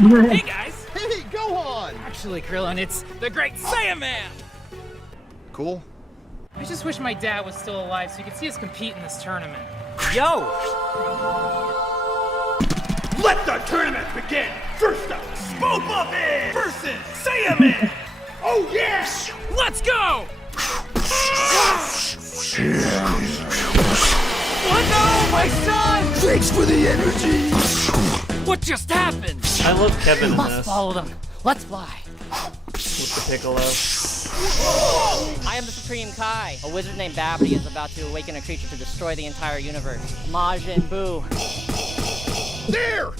Hey guys! Hey, go on! Actually, Krillin, it's the Great Saiyaman! Cool. I just wish my dad was still alive so he could see us compete in this tournament. Yo! Let the tournament begin! First up, Spoopman versus Saiyaman! Oh yeah! Let's go! What? No, my son! Thanks for the energy! What just happened? I love Kevin in Must this. follow them. Let's fly. With the Piccolo. I am the Supreme Kai. A wizard named Babidi is about to awaken a creature to destroy the entire universe. Majin Buu. There!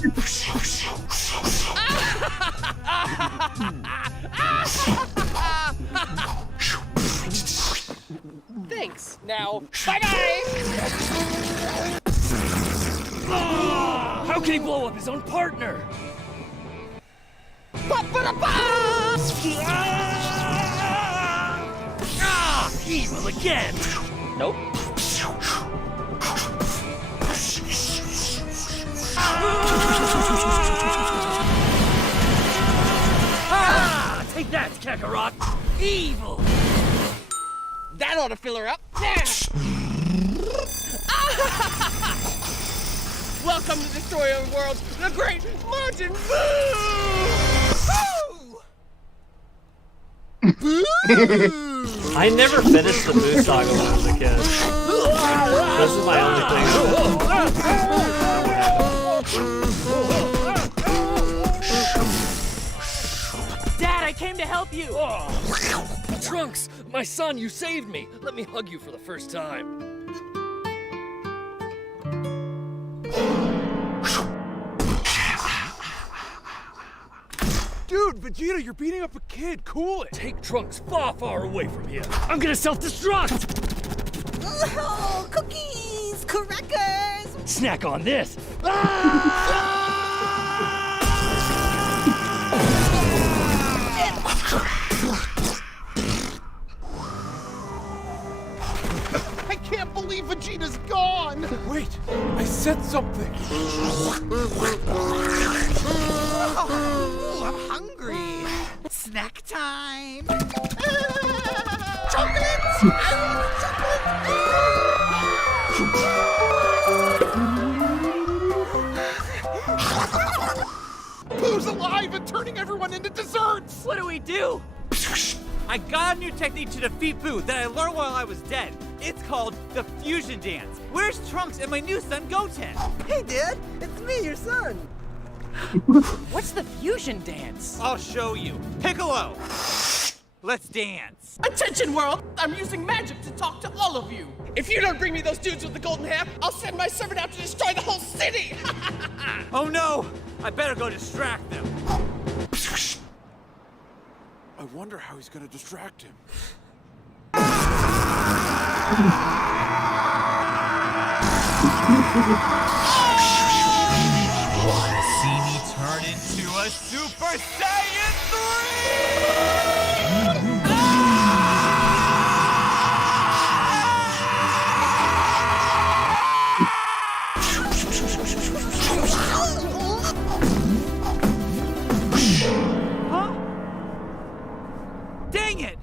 Thanks. Now, bye-bye! How can he blow up his own partner? Evil again! Nope. Take that, Kakarot! Evil! That ought to fill her up. Welcome to Destroyer of Worlds, the great Majin Buu! I never finished the Boo Saga when I was a kid. This is my only thing. Dad, I came to help you. Trunks, my son, you saved me! Let me hug you for the first time. Dude, Vegeta, you're beating up a kid. Cool it. Take Trunks far, far away from here. I'm gonna self-destruct! Oh, cookies, crackers. Snack on this! I can't believe Vegeta's gone. Wait, I said something. Oh, I'm hungry. Snack time. Chocolates. Chocolates. alive and turning everyone into desserts! What do we do? I got a new technique to defeat Boo that I learned while I was dead. It's called the fusion dance. Where's Trunks and my new son Goten? Hey, Dad, it's me, your son. What's the fusion dance? I'll show you. Piccolo! Let's dance. Attention, world! I'm using magic to talk to all of you. If you don't bring me those dudes with the golden hair, I'll send my servant out to destroy the whole city! Oh no! I better go distract them. I wonder how he's gonna distract him. Wanna see me turn into a Super Saiyan 3? Huh? Dang it!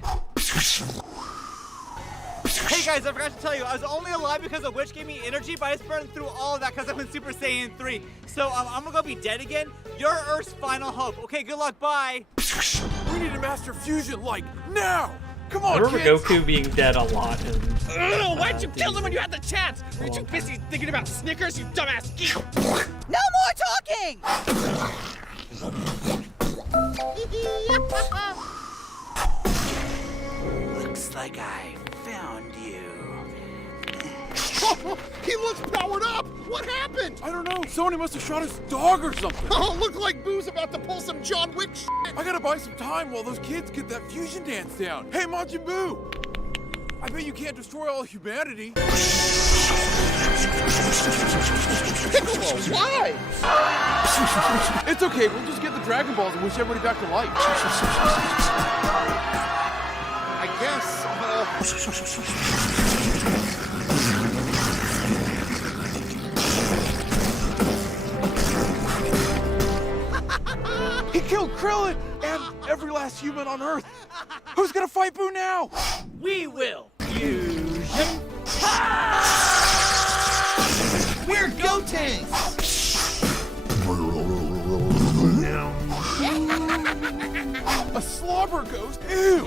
Hey guys, I forgot to tell you, I was only alive because the witch gave me energy, but I just burned through all of that because I'm in Super Saiyan 3. So I'm gonna go be dead again. You're Earth's final hope. Okay, good luck, bye. We need to master fusion, like, now! Come on, I remember kids! Goku being dead a lot. Why'd you kill them when you had the chance? Were you too busy thinking about Snickers, you dumbass geek? No more talking! Looks like I found you. He looks powered up! What happened? I don't know. Somebody must have shot his dog or something. Oh, look like Boo's about to pull some John Wick shit. I gotta buy some time while those kids get that fusion dance down. Hey, Majin Buu! I bet you can't destroy all humanity. Piccolo, why? It's okay. We'll just get the Dragon Balls and wish everybody back to life. I guess. He killed Krillin and every last human on Earth. Who's gonna fight Boo now? We will. Fusion. We're Gotenks! A slobber ghost? Ew!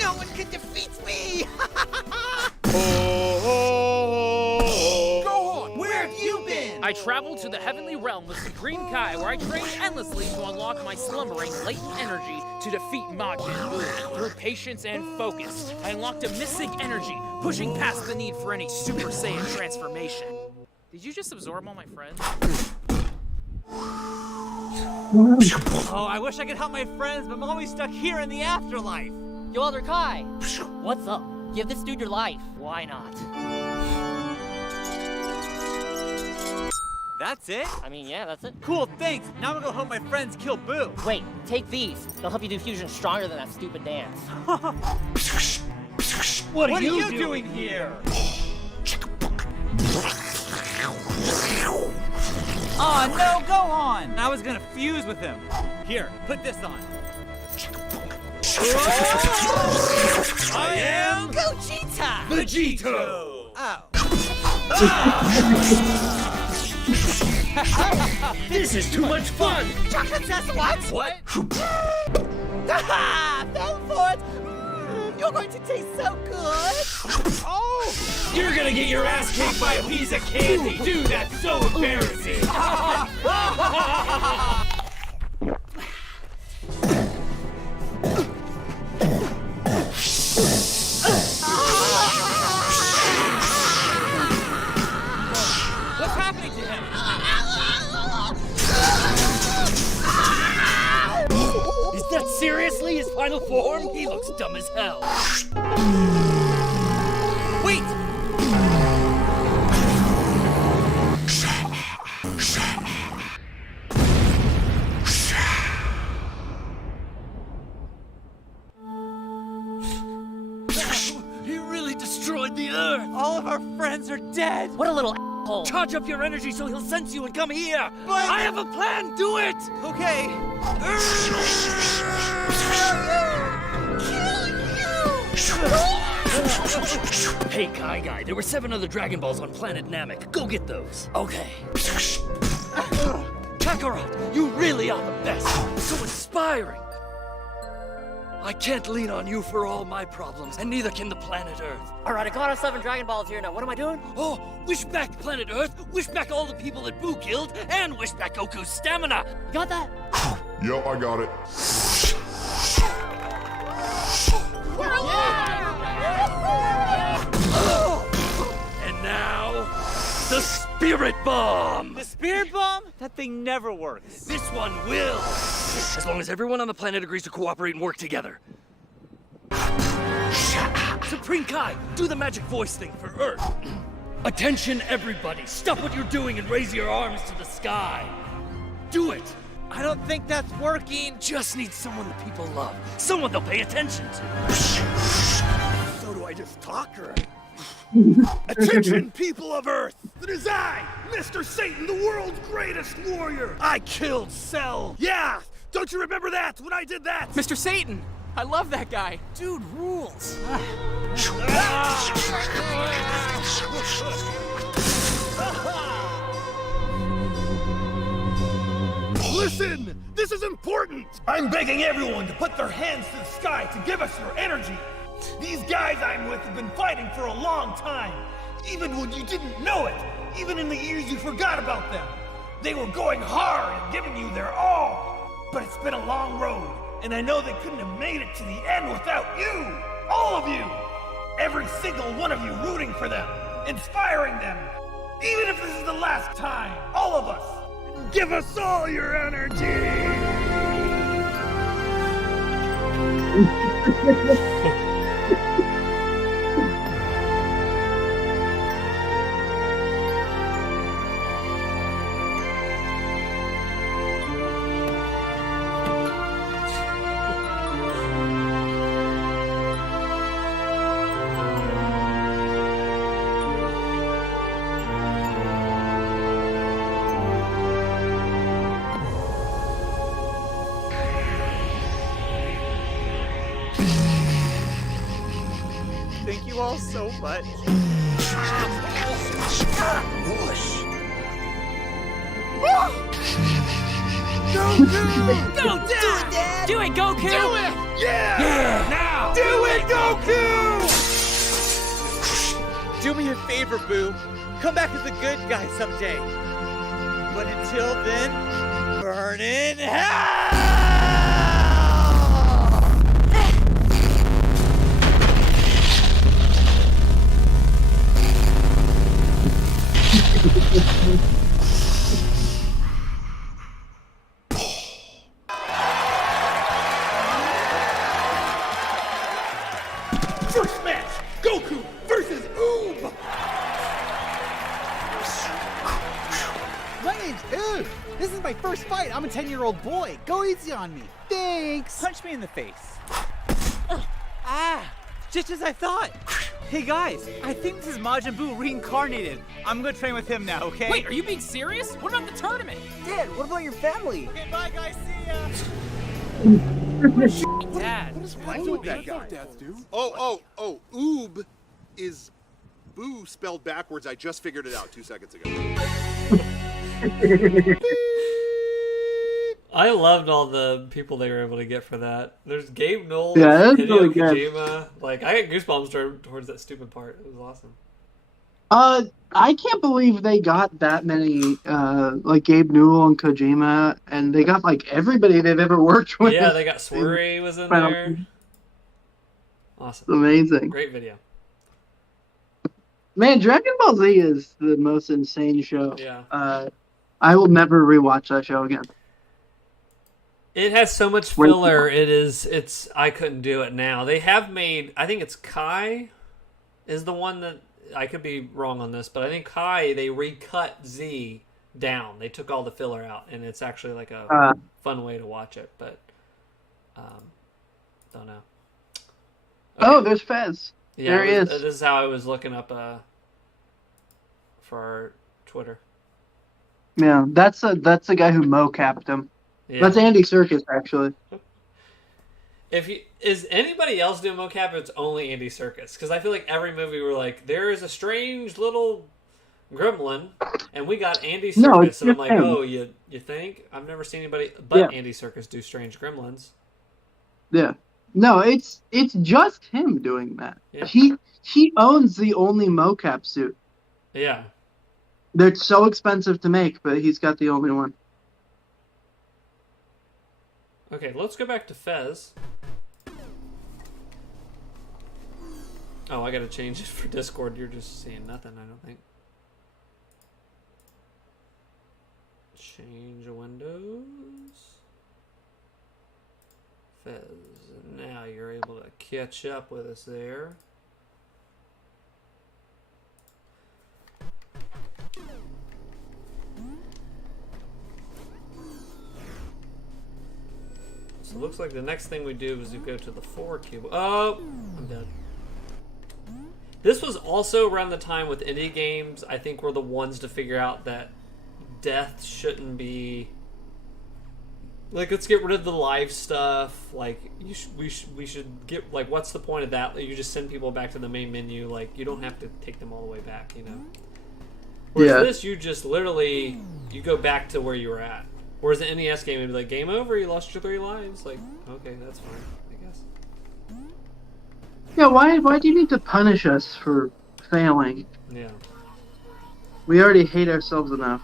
No one can defeat me! Gohan! Where have you been? I traveled to the heavenly realm of Supreme Kai, where I trained endlessly to unlock my slumbering latent energy to defeat Majin Buu. Through patience and focus, I unlocked a mystic energy, pushing past the need for any Super Saiyan transformation. Did you just absorb all my friends? Oh, I wish I could help my friends, but I'm always stuck here in the afterlife. Yo, Elder Kai, what's up? Give this dude your life. Why not? That's it? I mean, yeah, that's it. Cool, thanks. Now I'm gonna go help my friends kill Boo. Wait, take these. They'll help you do fusion stronger than that stupid dance. What are you doing here? Aw, no, go on! I was gonna fuse with him. Here, put this on. I am Gogeta! Vegito! Oh. This is too much fun! Chocolate says what? What? Haha! Fell for it! You're going to taste so good! Oh! You're gonna get your ass kicked by a piece of candy! Dude, that's so embarrassing! What's happening to him? Is that seriously his final form? He looks dumb as hell. Wait! He really destroyed the Earth. All of our friends are dead! What a little asshole. Charge up your energy so he'll sense you and come here. But- I have a plan. Do it. Okay. Hey, Kai Guy, there were 7 other Dragon Balls on planet Namek. Go get those. Okay. Kakarot, you really are the best. So inspiring. I can't lean on you for all my problems, and neither can the planet Earth. All right, I got our 7 Dragon Balls here now. What am I doing? Oh, wish back planet Earth, wish back all the people that Boo killed, and wish back Goku's stamina. You got that? Yep, I got it. And now, the Spirit Bomb. The Spirit Bomb? That thing never works. This one will. As long as everyone on the planet agrees to cooperate and work together. Supreme Kai, do the magic voice thing for Earth. Attention, everybody. Stop what you're doing and raise your arms to the sky. Do it. I don't think that's working. Just need someone that people love. Someone they'll pay attention to. So do I just talk or? Attention, people of Earth! It is I, Mr. Satan, the world's greatest warrior! I killed Cell! Yeah! Don't you remember that, when I did that? Mr. Satan! I love that guy. Dude rules. Listen! This is important! I'm begging everyone to put their hands to the sky to give us your energy! These guys I'm with have been fighting for a long time, even when you didn't know it, even in the years you forgot about them. They were going hard and giving you their all. But it's been a long road, and I know they couldn't have made it to the end without you! All of you! Every single one of you rooting for them, inspiring them. Even if this is the last time, all of us, give us all your energy! Thank you all so much. Go, Dad! Do it, Goku! Do it! Yeah! Now! Do it, Goku! Do me a favor, Boo. Come back as a good guy someday. But until then, burn in hell! First match, Goku versus Oob! My name's Oob. This is my first fight. I'm a 10-year-old boy. Go easy on me. Thanks. Punch me in the face. Ah, just as I thought. Hey guys, I think this is Majin Buu reincarnated. I'm gonna train with him now, okay? Wait, are you being serious? What about the tournament? Dad, what about your family? Okay, bye guys, see ya. Dad. What is wrong with that guy? Oh, Oob is Boo spelled backwards. I just figured it out 2 seconds ago. I loved all the people they were able to get for that. There's Gabe Newell, Yeah, that's Hideo really good. Kojima. Like, I got goosebumps towards that stupid part. It was awesome. I can't believe they got that many, like Gabe Newell and Kojima, and they got like everybody they've ever worked with. Yeah, they got Swery was in there. Awesome. Amazing. Great video. Man, Dragon Ball Z is the most insane show. Yeah. I will never rewatch that show again. It has so much filler. It's I couldn't do it now. They have made, I think it's Kai is the one that, I could be wrong on this, but I think Kai, they recut Z down. They took all the filler out, and it's actually like a fun way to watch it, but don't know. Okay. Oh, there's Fez. Yeah, there he is. This is how I was looking up for our Twitter. Yeah, that's the guy who mocapped him. Yeah. That's Andy Serkis, actually. If you is anybody else doing mocap, it's only Andy Serkis. Because I feel like every movie we're like, there is a strange little gremlin, and we got Andy No, Serkis, it's and I'm just like, him. oh, you think? I've never seen anybody but Yeah. Andy Serkis do strange gremlins. Yeah. No, it's just him doing that. Yeah. He owns the only mocap suit. Yeah. They're so expensive to make, but he's got the only one. Okay, let's go back to Fez. Oh, I gotta change it for Discord. You're just seeing nothing, I don't think. Change windows. Fez. Now you're able to catch up with us there. So it looks like the next thing we do is we go to the 4 cube. Oh, I'm dead. This was also around the time with indie games. I think we're the ones to figure out that death shouldn't be. Like, let's get rid of the live stuff. Like, we should get, like, what's the point of that? Like, you just send people back to the main menu. Like, you don't have to take them all the way back, you know? Whereas this, you just literally, you go back to where you were at. Whereas the NES game would be like, game over, you lost your 3 lives. Like, okay, that's fine, I guess. Yeah, why do you need to punish us for failing? Yeah. We already hate ourselves enough.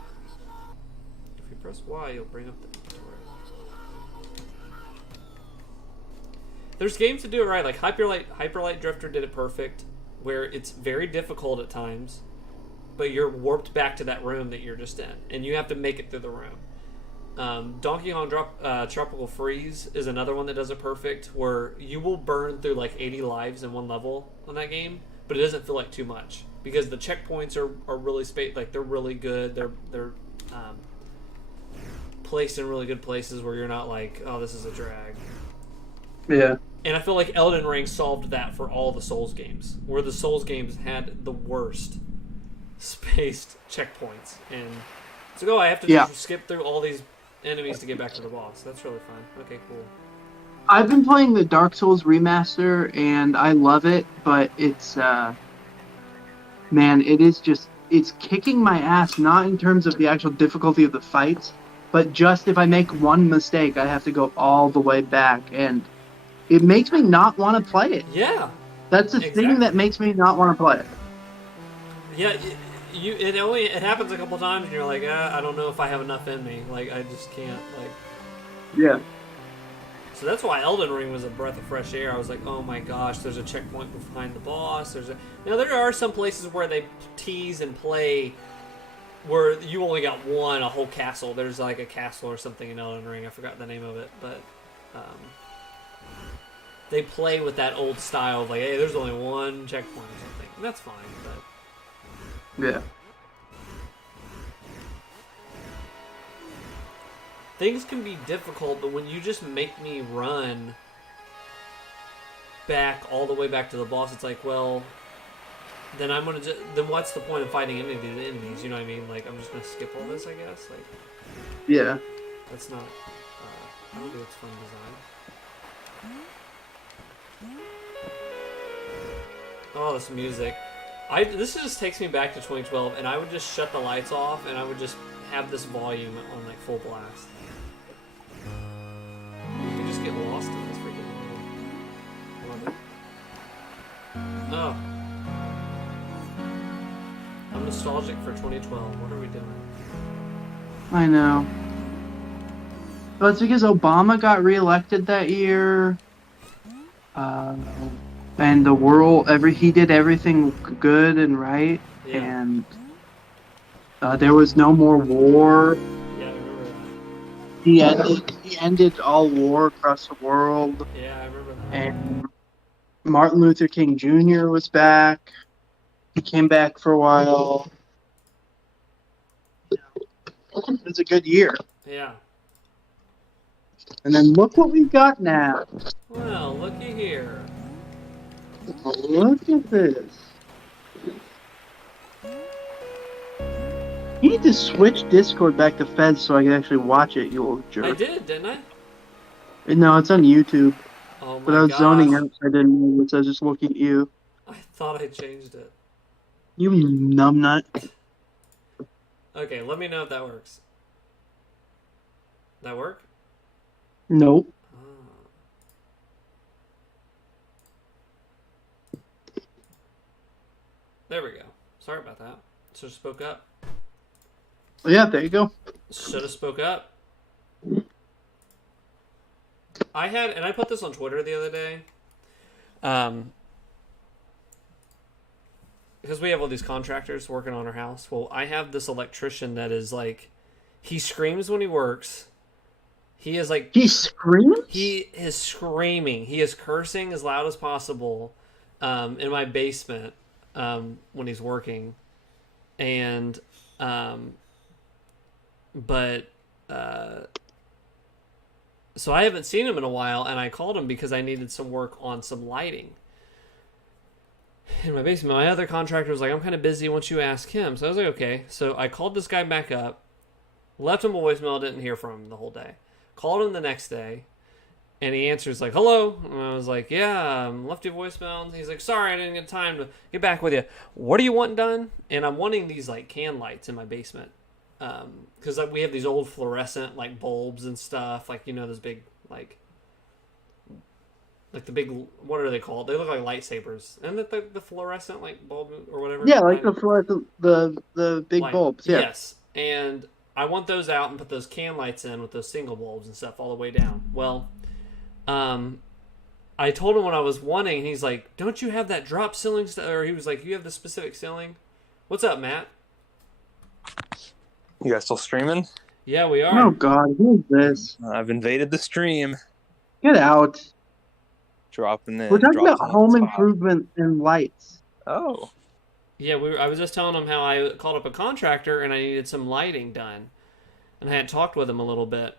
If you press Y, you'll bring up the inventory. There's games to do it right. Like Hyperlight Drifter did it perfect, where it's very difficult at times, but you're warped back to that room that you're just in, and you have to make it through the room. Donkey Kong Tropical Freeze is another one that does it perfect, where you will burn through like 80 lives in one level on that game, but it doesn't feel like too much because the checkpoints are really they're really good. They're placed in really good places where you're not like, oh, this is a drag. Yeah. And I feel like Elden Ring solved that for all the Souls games, where the Souls games had the worst spaced checkpoints, and it's like, oh, I have to just skip through all these enemies to get back to the boss. That's really fun. Okay, cool. I've been playing the Dark Souls remaster, and I love it, but it's, man, it's kicking my ass, not in terms of the actual difficulty of the fights, but just if I make one mistake, I have to go all the way back, and it makes me not want to play it. Yeah. That's the thing that makes me not want to play it. Yeah, it happens a couple times, and you're like, I don't know if I have enough in me. Like, I just can't, like... Yeah. So that's why Elden Ring was a breath of fresh air. I was like, oh my gosh, there's a checkpoint behind the boss. Now, there are some places where they tease and play where you only got a whole castle. There's like a castle or something in Elden Ring. I forgot the name of it, but they play with that old style of like, hey, there's only one checkpoint or something. And that's fine, but... Yeah. Things can be difficult, but when you just make me run back all the way back to the boss, it's like, well, then then what's the point of fighting any of these enemies? You know what I mean? Like, I'm just gonna skip all this, I guess. Like, yeah. That's not. I don't think it's fun design. Oh, this music. This just takes me back to 2012, and I would just shut the lights off, and I would just have this volume on like full blast. You can just get lost in this freaking world. Love it. Oh. I'm nostalgic for 2012. What are we doing? I know. But it's because Obama got reelected that year. And the world, he did everything good and right, and there was no more war. Yeah, I remember that. He ended all war across the world. Yeah, I remember that. And Martin Luther King Jr. was back. He came back for a while. It was a good year. Yeah. And then look what we got now. Well, looky here. Look at this. You need to switch Discord back to Feds so I can actually watch it, you old jerk. I did, didn't I? No, it's on YouTube. Oh But my I was zoning gosh. out, so I didn't notice. I was just looking at you. I thought I changed it. You numbnut. Okay, let me know if that works. That work? Nope. Ah. There we go. Sorry about that. Should have spoke up. Yeah, there you go. Should have spoke up. And I put this on Twitter the other day. Because we have all these contractors working on our house. Well, I have this electrician that is like, he screams when he works. He is like, He screams? he is screaming. He is cursing as loud as possible in my basement when he's working. And, so I haven't seen him in a while, and I called him because I needed some work on some lighting in my basement. My other contractor was like, I'm kind of busy once you ask him. So I was like, okay. So I called this guy back up, left him a voicemail, didn't hear from him the whole day. Called him the next day, and he answers like, hello. And I was like, yeah, left you a voicemail. And he's like, sorry, I didn't get time to get back with you. What do you want done? And I'm wanting these like can lights in my basement. Because we have these old fluorescent like bulbs and stuff, like, you know, those big like the big, what are they called? They look like lightsabers, and the fluorescent like bulb or whatever. Yeah, like the big Light. bulbs. Yeah. Yes, and I want those out and put those can lights in with those single bulbs and stuff all the way down. Well, I told him what I was wanting, and he's like, "Don't you have that drop ceiling?" Or he was like, "You have the specific ceiling." What's up, Matt? You guys still streaming? Yeah, we are. Oh God, who is this? I've invaded the stream. Get out. Dropping in. We're talking about dropping in home spot. improvement and lights. Oh. Yeah, I was just telling him how I called up a contractor and I needed some lighting done, and I had talked with him a little bit.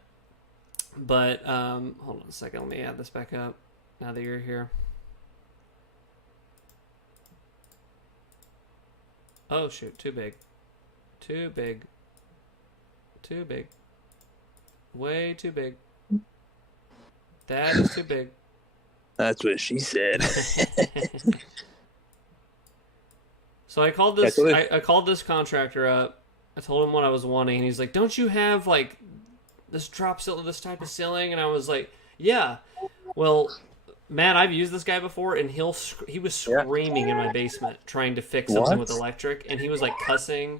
But hold on a second, let me add this back up now that you're here. Oh shoot, too big. Too big. Too big. Way too big. That is too big. That's what she said. So I called this. I called this contractor up. I told him what I was wanting, and he's like, "Don't you have like this this type of ceiling?" And I was like, "Yeah." Well, man, I've used this guy before, and he was screaming in my basement trying to fix something with electric, and he was like cussing.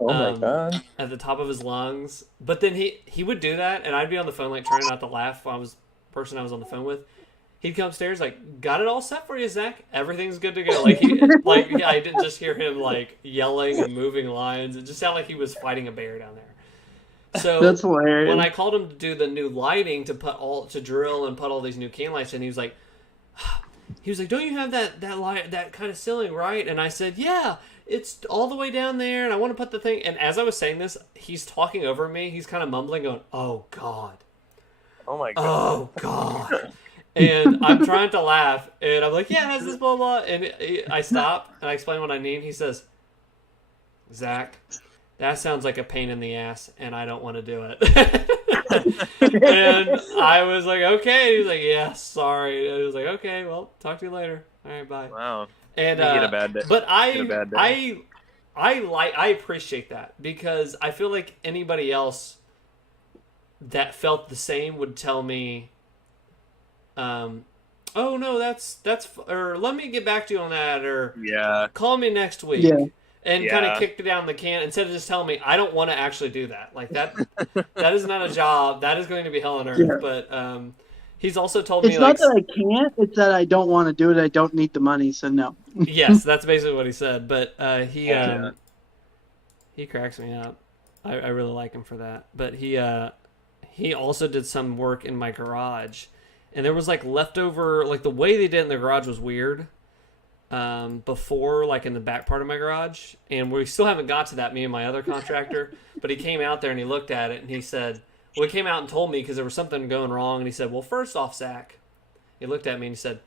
Oh my God. At the top of his lungs. But then he would do that, and I'd be on the phone like trying not to laugh while I was on the phone with. He'd come upstairs like, got it all set for you, Zach. Everything's good to go. Like I didn't just hear him like yelling and moving lines. It just sounded like he was fighting a bear down there. So That's hilarious. when I called him to do the new lighting to drill and put all these new can lights in, he was like, "Don't you have that light, that kind of ceiling, right?" And I said, "Yeah, it's all the way down there, and I want to put the thing." And as I was saying this, he's talking over me. He's kind of mumbling, going, "Oh God, Oh my God. oh God." And I'm trying to laugh, and I'm like, "Yeah, it has this blah blah." And I stop and I explain what I need. He says, "Zach, that sounds like a pain in the ass, and I don't want to do it." And I was like, "Okay." He was like, "Yeah, sorry." And I was like, "Okay, well, talk to you later. All right, bye." Wow. And You get a bad day. but Get a bad day. I appreciate that, because I feel like anybody else that felt the same would tell me, "Oh no, that's or let me get back to you on that," or Yeah. "Call me next week." Yeah. And kind Yeah. of kicked it down the can instead of just telling me, "I don't want to actually do that." Like that is not a job. That is going to be hell on earth. Yeah. But he's also told It's me not like, that I can't, it's that I don't want to do it. I don't need the money, so no. yes, that's basically what he said. But Yeah. he cracks me up. I really like him for that. But he also did some work in my garage, and there was like leftover, like the way they did it in the garage was weird. Before, like in the back part of my garage, and we still haven't got to that, me and my other contractor. But he came out there and he looked at it and he said, well, he came out and told me because there was something going wrong, and he said, "Well, first off, Zach," he looked at me and he said,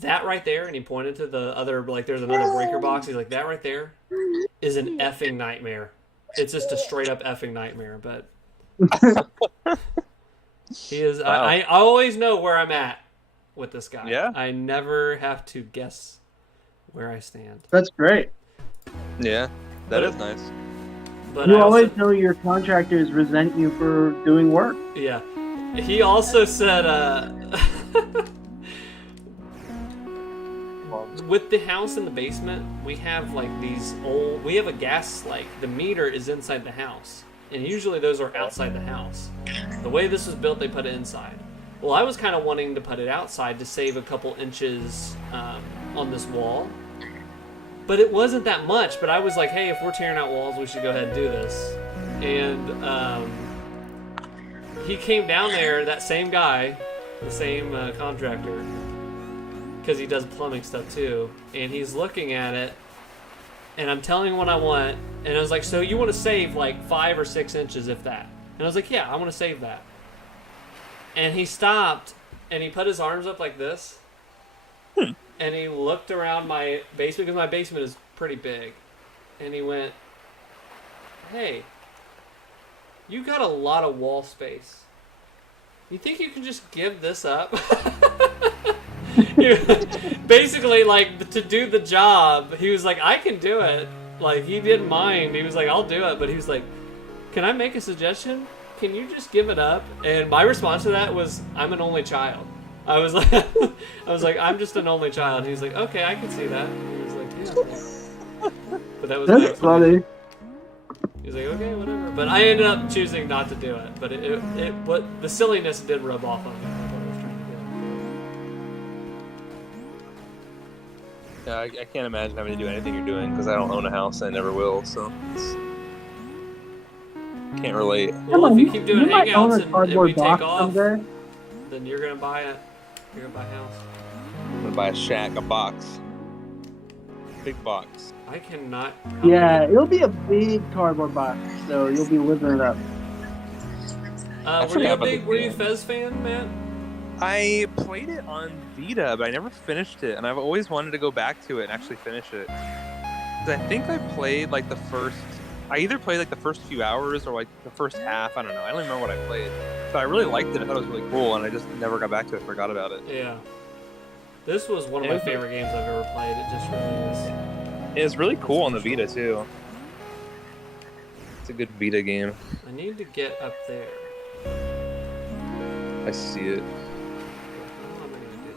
"That right there," and he pointed to the other, like there's another breaker box. He's like, "That right there is an effing nightmare. It's just a straight up effing nightmare." But he is. Wow. I always know where I'm at with this guy. Yeah? I never have to guess where I stand. That's great. Yeah, that is nice. But You I always also, know your contractors resent you for doing work. yeah. He also said, with the house in the basement, we have like we have a gas, like the meter is inside the house. And usually those are outside the house. The way this was built, they put it inside. Well, I was kind of wanting to put it outside to save a couple inches on this wall. But it wasn't that much, but I was like, hey, if we're tearing out walls, we should go ahead and do this. And he came down there, that same guy, the same contractor, because he does plumbing stuff too, and he's looking at it, and I'm telling him what I want, and I was like, so you want to save like 5 or 6 inches, if that? And I was like, yeah, I want to save that. And he stopped, and he put his arms up like this, and he looked around my basement, because my basement is pretty big, and he went, hey, you got a lot of wall space. You think you can just give this up? Basically, like, to do the job, he was like, I can do it. Like, he didn't mind. He was like, I'll do it. But he was like, can I make a suggestion? Can you just give it up? And my response to that was, I'm an only child. I was like, I'm just an only child. And he was like, okay, I can see that. And he was like, yeah. But that was That's funny. He was like, okay, whatever. But I ended up choosing not to do it. But but the silliness did rub off on me. That's what I was trying to do. Yeah, I can't imagine having to do anything you're doing because I don't own a house and I never will, so can't relate. Well, if you keep doing might own Hangouts a and cardboard we take box off, someday. then you're gonna buy it. You're gonna buy a house. I'm gonna buy a shack, a box. Big box. I cannot. Yeah, it'll be a big cardboard box, so you'll be living it up. Were you a Fez fan, Matt? I played it on Vita, but I never finished it, and I've always wanted to go back to it and actually finish it. 'Cause I think I played like I either played like the first few hours or like the first half. I don't know. I don't even remember what I played. But I really liked it. I thought it was really cool, and I just never got back to it. Forgot about it. Yeah. This was one of my favorite games I've ever played. It just really is. It's really cool on the Vita too. It's a good Vita game. I need to get up there. I see it. How am I gonna do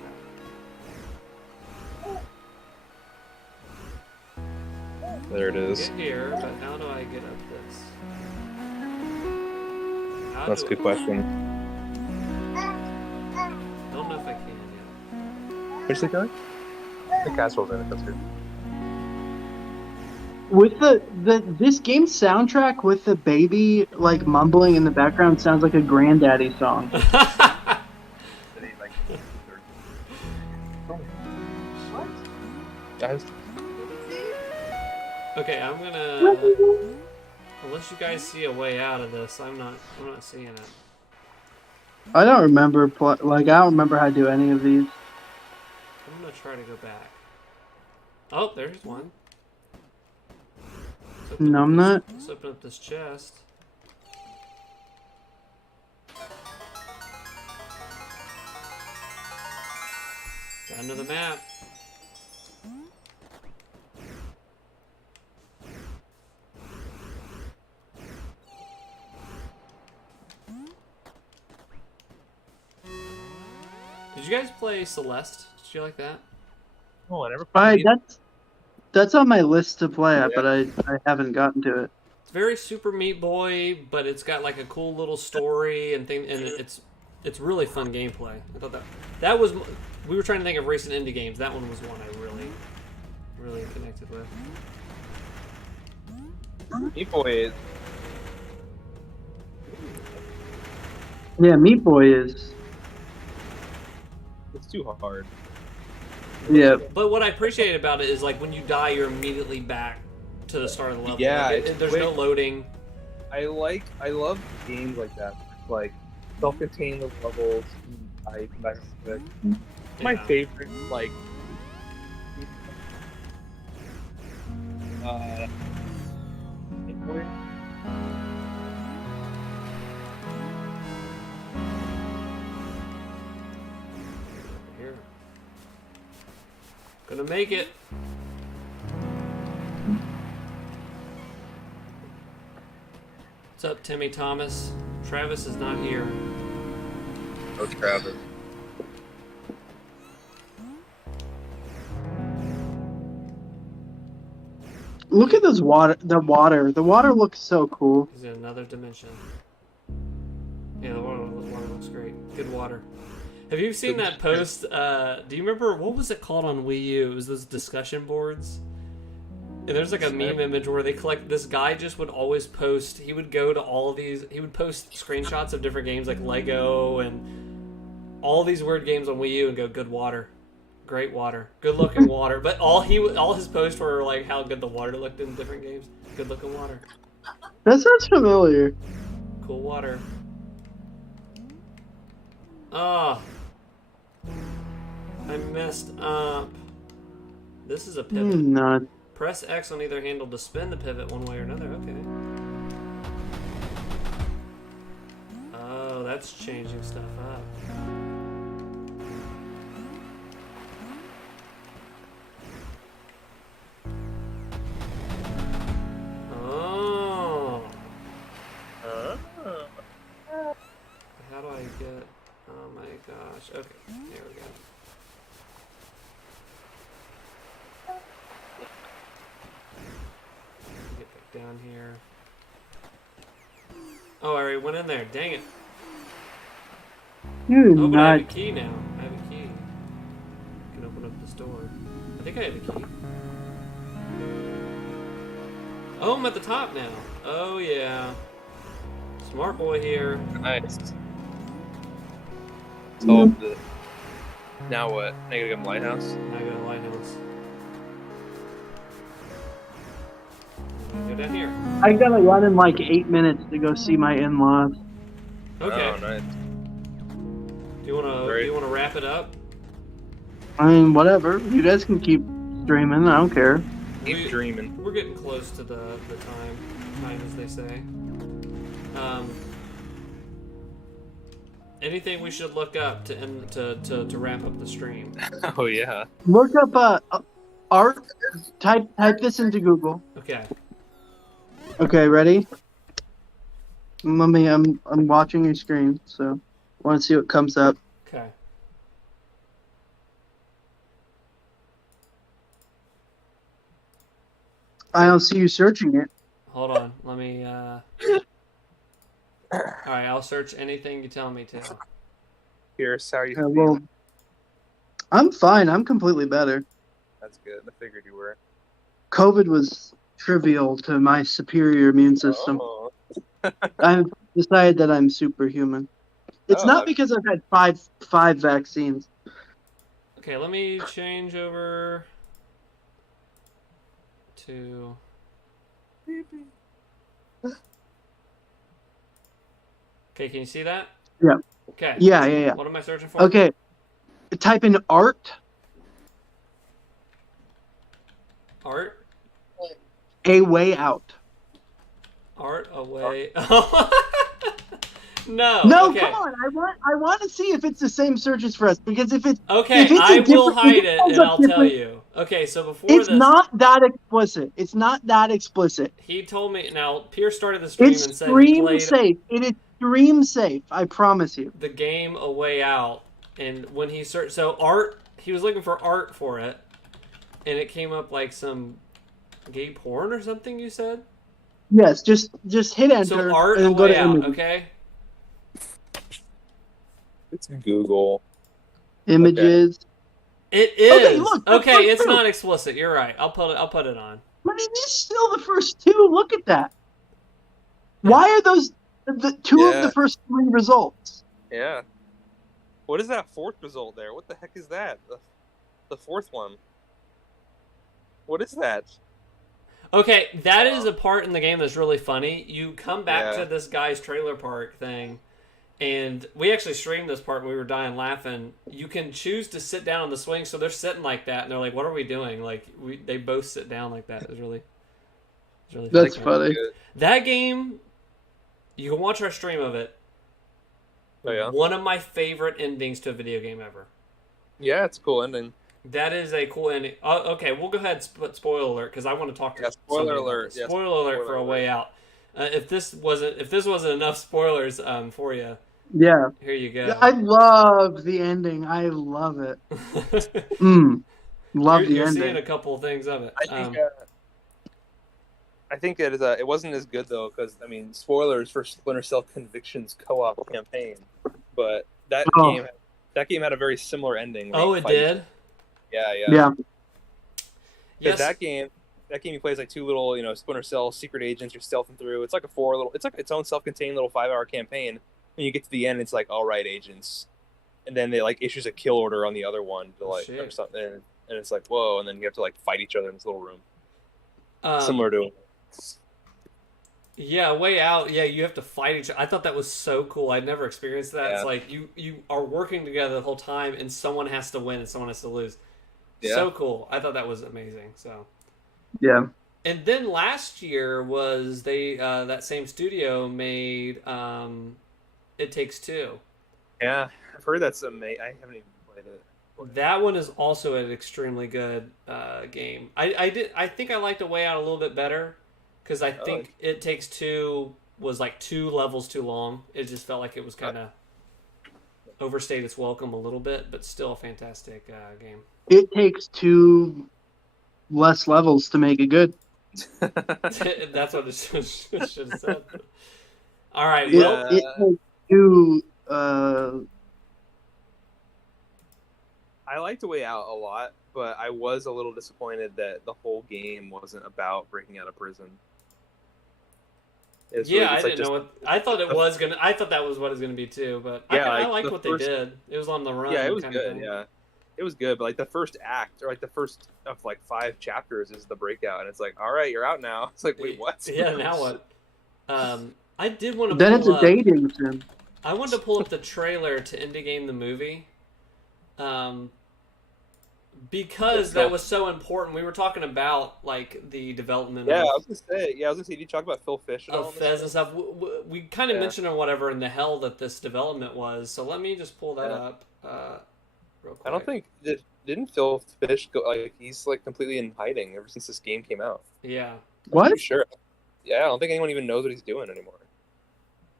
that? There it is. Get here, but how do I get up this? That's a good question. Don't know if I can yet. Where's the guy? The castle's in it. That's good. With this game's soundtrack with the baby like mumbling in the background sounds like a granddaddy song. Okay, I'm gonna. Unless you guys see a way out of this, I'm not seeing it. I don't remember I don't remember how to do any of these. I'm gonna try to go back. Oh, there's one. No, I'm not. Let's open up this chest. Down to the map. Did you guys play Celeste? Did you like that? Oh, I never played. That's on my list to play, but I haven't gotten to it. It's very Super Meat Boy, but it's got like a cool little story and it's really fun gameplay. I thought that was, we were trying to think of recent indie games. That one was one I really connected with. Meat Boy. Yeah, Meat Boy is. It's too hard. Yeah. But what I appreciate about it is like when you die, you're immediately back to the start of the level. Yeah, like, there's no loading. I love games like that. Like self-contained levels. My favorite, like. Meat Boy. Here. Gonna make it. What's up, Timmy Thomas? Travis is not here. Oh, Travis. Look at this water. The water looks so cool. He's in another dimension. Yeah, the water looks great. Good water. Have you seen that post? Do you remember, what was it called on Wii U? It was those discussion boards. And there's like a meme image where they collect. This guy just would always post. He would go to all of these. He would post screenshots of different games like Lego and all these weird games on Wii U and go, good water, great water, good looking water. But all his posts were like how good the water looked in different games. Good looking water. That sounds familiar. Cool water. Ah. I messed up. This is a pivot. Not. Press X on either handle to spin the pivot one way or another. Okay. Oh, that's changing stuff up. Oh. How do I get... Oh my gosh. Okay, there we go. Get back down here. Oh, I already went in there. Dang it. You Oh, but I have a not. key now. I have a key. I can open up this door. I think I have a key. Oh, I'm at the top now. Oh, yeah. Smart boy here. Nice. Solved it. Now what? I gotta go to the lighthouse? Now I go to the lighthouse. Go down here. I gotta run in like 8 minutes to go see my in-laws. Okay. Oh, nice. Do you wanna wrap it up? I mean, whatever. You guys can keep streaming. I don't care. Keep dreaming. We're getting close to the time as they say. Anything we should look up to end to wrap up the stream? Oh yeah. Look up art. Type this into Google. Okay. Okay, ready? I'm watching your screen, so I want to see what comes up. Okay. I don't see you searching it. Hold on. Let me. All right. I'll search anything you tell me to. Here's how you Well, I'm fine. I'm completely better. That's good. I figured you were. COVID was trivial to my superior immune system. Oh. I've decided that I'm superhuman. It's Oh, not because I've had five vaccines. Okay. Let me change over to. Okay. Can you see that? Yeah. Okay. Yeah. What am I searching for? Okay. Type in art. Art. A way out. Art away. No. No, Okay. come on. I want to see if it's the same searches for us, because if it's Okay, if it's I a will different- hide if it comes and up I'll tell different- you. Okay, so before It's this, not that explicit. It's not that explicit. he told me. Now, Pierce started the stream It's and said he stream played safe. It is stream safe. I promise you. the game A Way Out, and when he searched, so art, he was looking for art for it, and it came up like some gay porn or something. You said Yes, just hit enter so. Art and A then go Way to Out. images. Okay. It's Google. Images. It is. Okay, look, okay, look it's through. not explicit. You're right. I'll put it on. But it is still the first two. Look at that. Why are those the two of Yeah. the first three results? Yeah. What is that fourth result there? What the heck is that? The fourth one. What is that? Okay, that is a part in the game that's really funny. You come back Yeah. to this guy's trailer park thing, and we actually streamed this part and we were dying laughing. You can choose to sit down on the swing, so they're sitting like that, and they're like, what are we doing? Like, they both sit down like that. It's really That's funny. That game, you can watch our stream of it. Oh, yeah? One of my favorite endings to a video game ever. Yeah, it's a cool ending. That is a cool ending. Okay, we'll go ahead and put spoiler alert because I want to talk to spoiler somebody about alert. this. Yeah, Spoiler alert for spoiler A Way Out. If this wasn't enough spoilers for you, Yeah. here you go. I love the ending. I love it. Love the You're ending. seeing a couple things of it. I think it wasn't as good though, because I mean, spoilers for Splinter Cell Convictions co-op campaign, but that game had a very similar ending. Oh, it did. Yeah. Yes. That game you play as like two little, Splinter Cell secret agents. You're stealthing through. It's like its own self-contained little 5-hour campaign. And you get to the end, it's like, all right, agents, and then they like issues a kill order on the other one to like or something, and it's like, whoa, and then you have to like fight each other in this little room. Similar to. Yeah, Way Out. Yeah, you have to fight each other. I thought that was so cool. I'd never experienced that. Yeah. It's like you are working together the whole time, and someone has to win and someone has to lose. Yeah. So cool. I thought that was amazing. So. Yeah. And then last year was that same studio made It Takes Two. Yeah, I've heard that's amazing. I haven't even played it. That one is also an extremely good game. I think I liked A Way Out a little bit better because I think It Takes Two was like 2 levels too long. It just felt like it was kind of overstayed its welcome a little bit, but still a fantastic game. It takes 2 less levels to make it good. That's what it should have said. All right. It takes 2. I liked A Way Out a lot, but I was a little disappointed that the whole game wasn't about breaking out of prison. I didn't know what I thought it was gonna. I thought that was what it was gonna be too, but I liked what they did. It was on the run. Yeah, it was kind good. Of thing. Yeah, it was good. But like the first act, or like the first of like 5 chapters, is the breakout, and it's like, all right, you're out now. It's like, wait, what? Yeah, now what? I did want to. Then it's a dating sim. I wanted to pull up the trailer to Indie Game the movie. Because that was so important. We were talking about like the development. Yeah, I was gonna say. Did you talk about Phil Fish at all? Fez and stuff. We kind of mentioned or whatever in the hell that this development was. So let me just pull that up. Real quick. I don't think didn't Phil Fish go like he's like completely in hiding ever since this game came out. Yeah. What? Sure. Yeah, I don't think anyone even knows what he's doing anymore.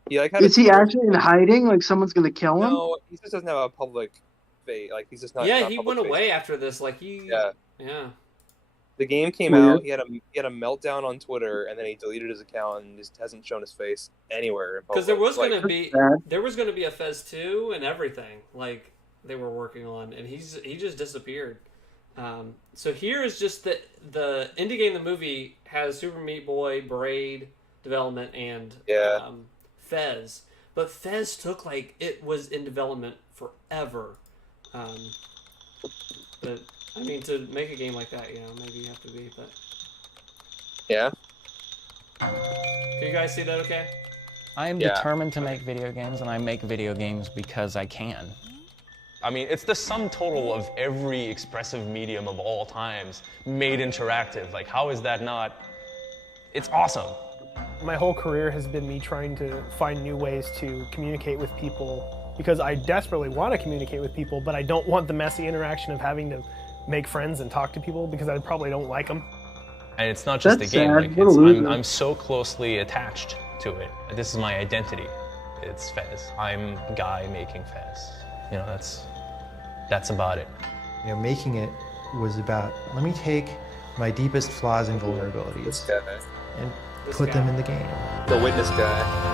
He like is he actually in hiding? Like someone's gonna kill him? No, he just doesn't have a public. Like he's just not. Yeah, not he public went away face. after this. Like he. Yeah. The game came out. He had a meltdown on Twitter, and then he deleted his account and just hasn't shown his face anywhere. Because there was gonna be a Fez 2 and everything like they were working on, and he just disappeared. So here is just the Indie Game the movie has Super Meat Boy, Braid development, and Fez. But Fez took like it was in development forever. But I mean, to make a game like that, maybe you have to be. But yeah. Can you guys see that? Okay. I am determined to make video games, and I make video games because I can. I mean, it's the sum total of every expressive medium of all times made interactive. Like, how is that not? It's awesome. My whole career has been me trying to find new ways to communicate with people because I desperately want to communicate with people, but I don't want the messy interaction of having to make friends and talk to people because I probably don't like them. And it's not just That's a game. sad. Like, I'm so closely attached to it. This is my identity. It's Fez. I'm Guy making Fez. You know, that's about it. You know, making it was about, let me take my deepest flaws and vulnerabilities and put them in the game. The witness guy.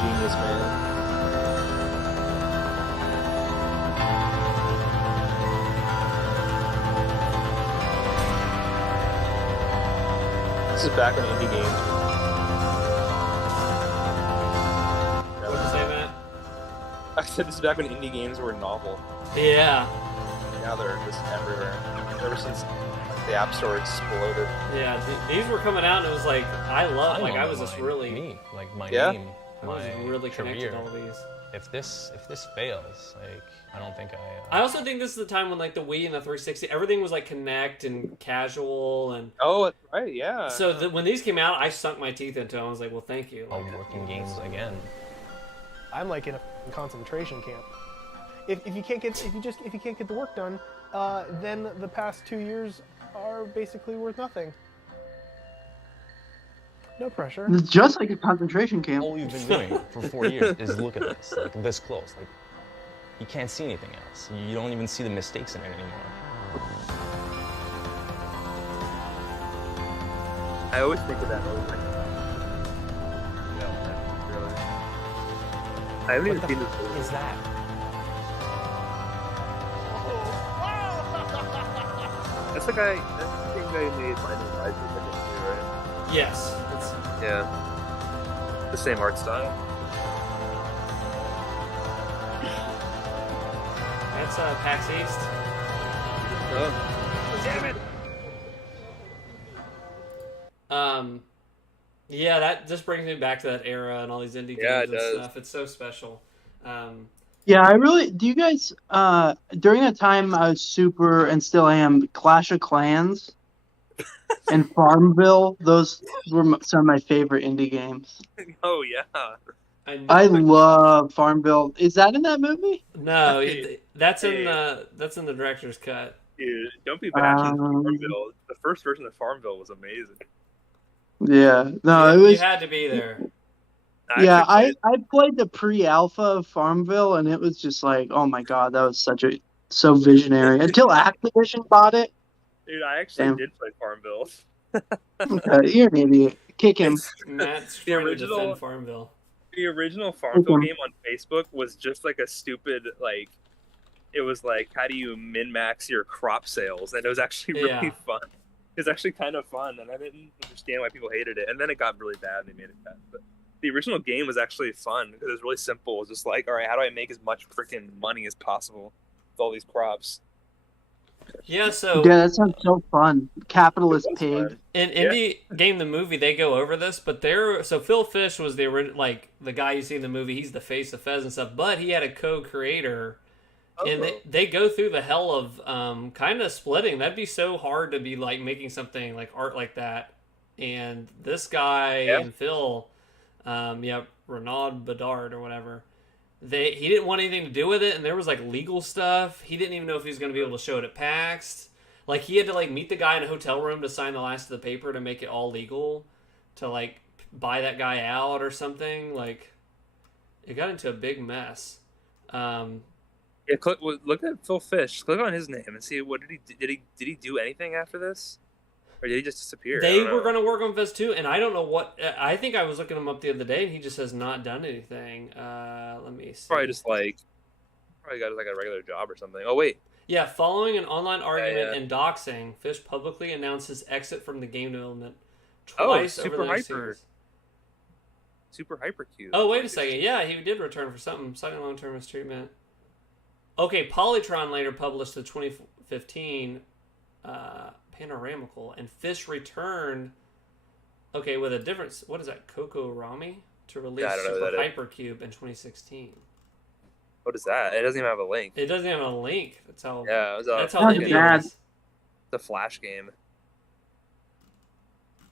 Genius, man. This is back when indie games. What did you say, Matt? I said this is back when indie games were novel. Yeah. Now they're just everywhere. Ever since the App Store exploded. Yeah, these were coming out, and it was like I was just really name, my I my was really connected career. to all these. If this fails, like I don't think I also think this is the time when like the Wii and the 360, everything was like Connect and casual and. Oh, that's right, yeah. So when these came out, I sunk my teeth into them. I was like, well, thank you. Like, working games again. I'm like in a concentration camp. if you can't get the work done, then the past 2 years are basically worth nothing. No pressure. It's just like a concentration camp. All you've been doing for 4 years is look at this, like this close. Like you can't see anything else. You don't even see the mistakes in it anymore. I always think of that over. I haven't even seen this movie. Is that? That's the guy. That's the same guy who made Blinding Lights, I think, right? Yes. Yeah. The same art style. That's PAX East. Oh. Damn it! Yeah, that just brings me back to that era and all these indie games and stuff. It's so special. Yeah, do you guys, during that time I was super, and still am, Clash of Clans and Farmville, those were some of my favorite indie games. Oh, yeah. I love Farmville. Is that in that movie? No, that's in the director's cut. Dude, don't be bashing Farmville. The first version of Farmville was amazing. Yeah, no, it was. You had to be there. I played the pre-alpha of Farmville, and it was just like, oh my god, that was so visionary. Until Activision bought it. Dude, I actually did play Farmville. Okay, you're an idiot. Kick him. Matt's trying to defend Farmville. The original Farmville game on Facebook was just like a stupid, like, it was like, how do you min-max your crop sales? And it was actually really fun. It was actually kind of fun, and I didn't understand why people hated it. And then it got really bad, and they made it bad. But the original game was actually fun because it was really simple. It was just like, all right, how do I make as much freaking money as possible with all these crops? Yeah, so that sounds so fun. Capitalist pig. In Indie Game the movie, they go over this, but Phil Fish was the original, like the guy you see in the movie. He's the face of Fez and stuff, but he had a co-creator, and they go through the hell of kind of splitting. That'd be so hard to be like making something like art like that, and this guy and Phil, Renaud Bedard or whatever. He didn't want anything to do with it, and there was like legal stuff. He didn't even know if he was going to be able to show it at PAX. Like he had to like meet the guy in a hotel room to sign the last of the paper to make it all legal, to like buy that guy out or something. Like it got into a big mess. Look at Phil Fish. Click on his name and see what did he do anything after this, or did he just disappear? They were going to work on Fez 2, and I don't know what. I think I was looking him up the other day, and he just has not done anything. Let me see. Probably got like a regular job or something. Oh wait. Yeah, following an online argument and doxing, Fish publicly announced his exit from the game development twice over the next years. Super Hypercube. Oh, wait a second. Yeah, he did return for something. Citing long-term mistreatment. Okay, Polytron later published the 2015 Panoramical, and Fish returned, with a different, what is that, Coco Rami? To release Super Hypercube in 2016. What is that? It doesn't even have a link. It doesn't have a link. That's how. Yeah, that's how indie it is. The Flash game.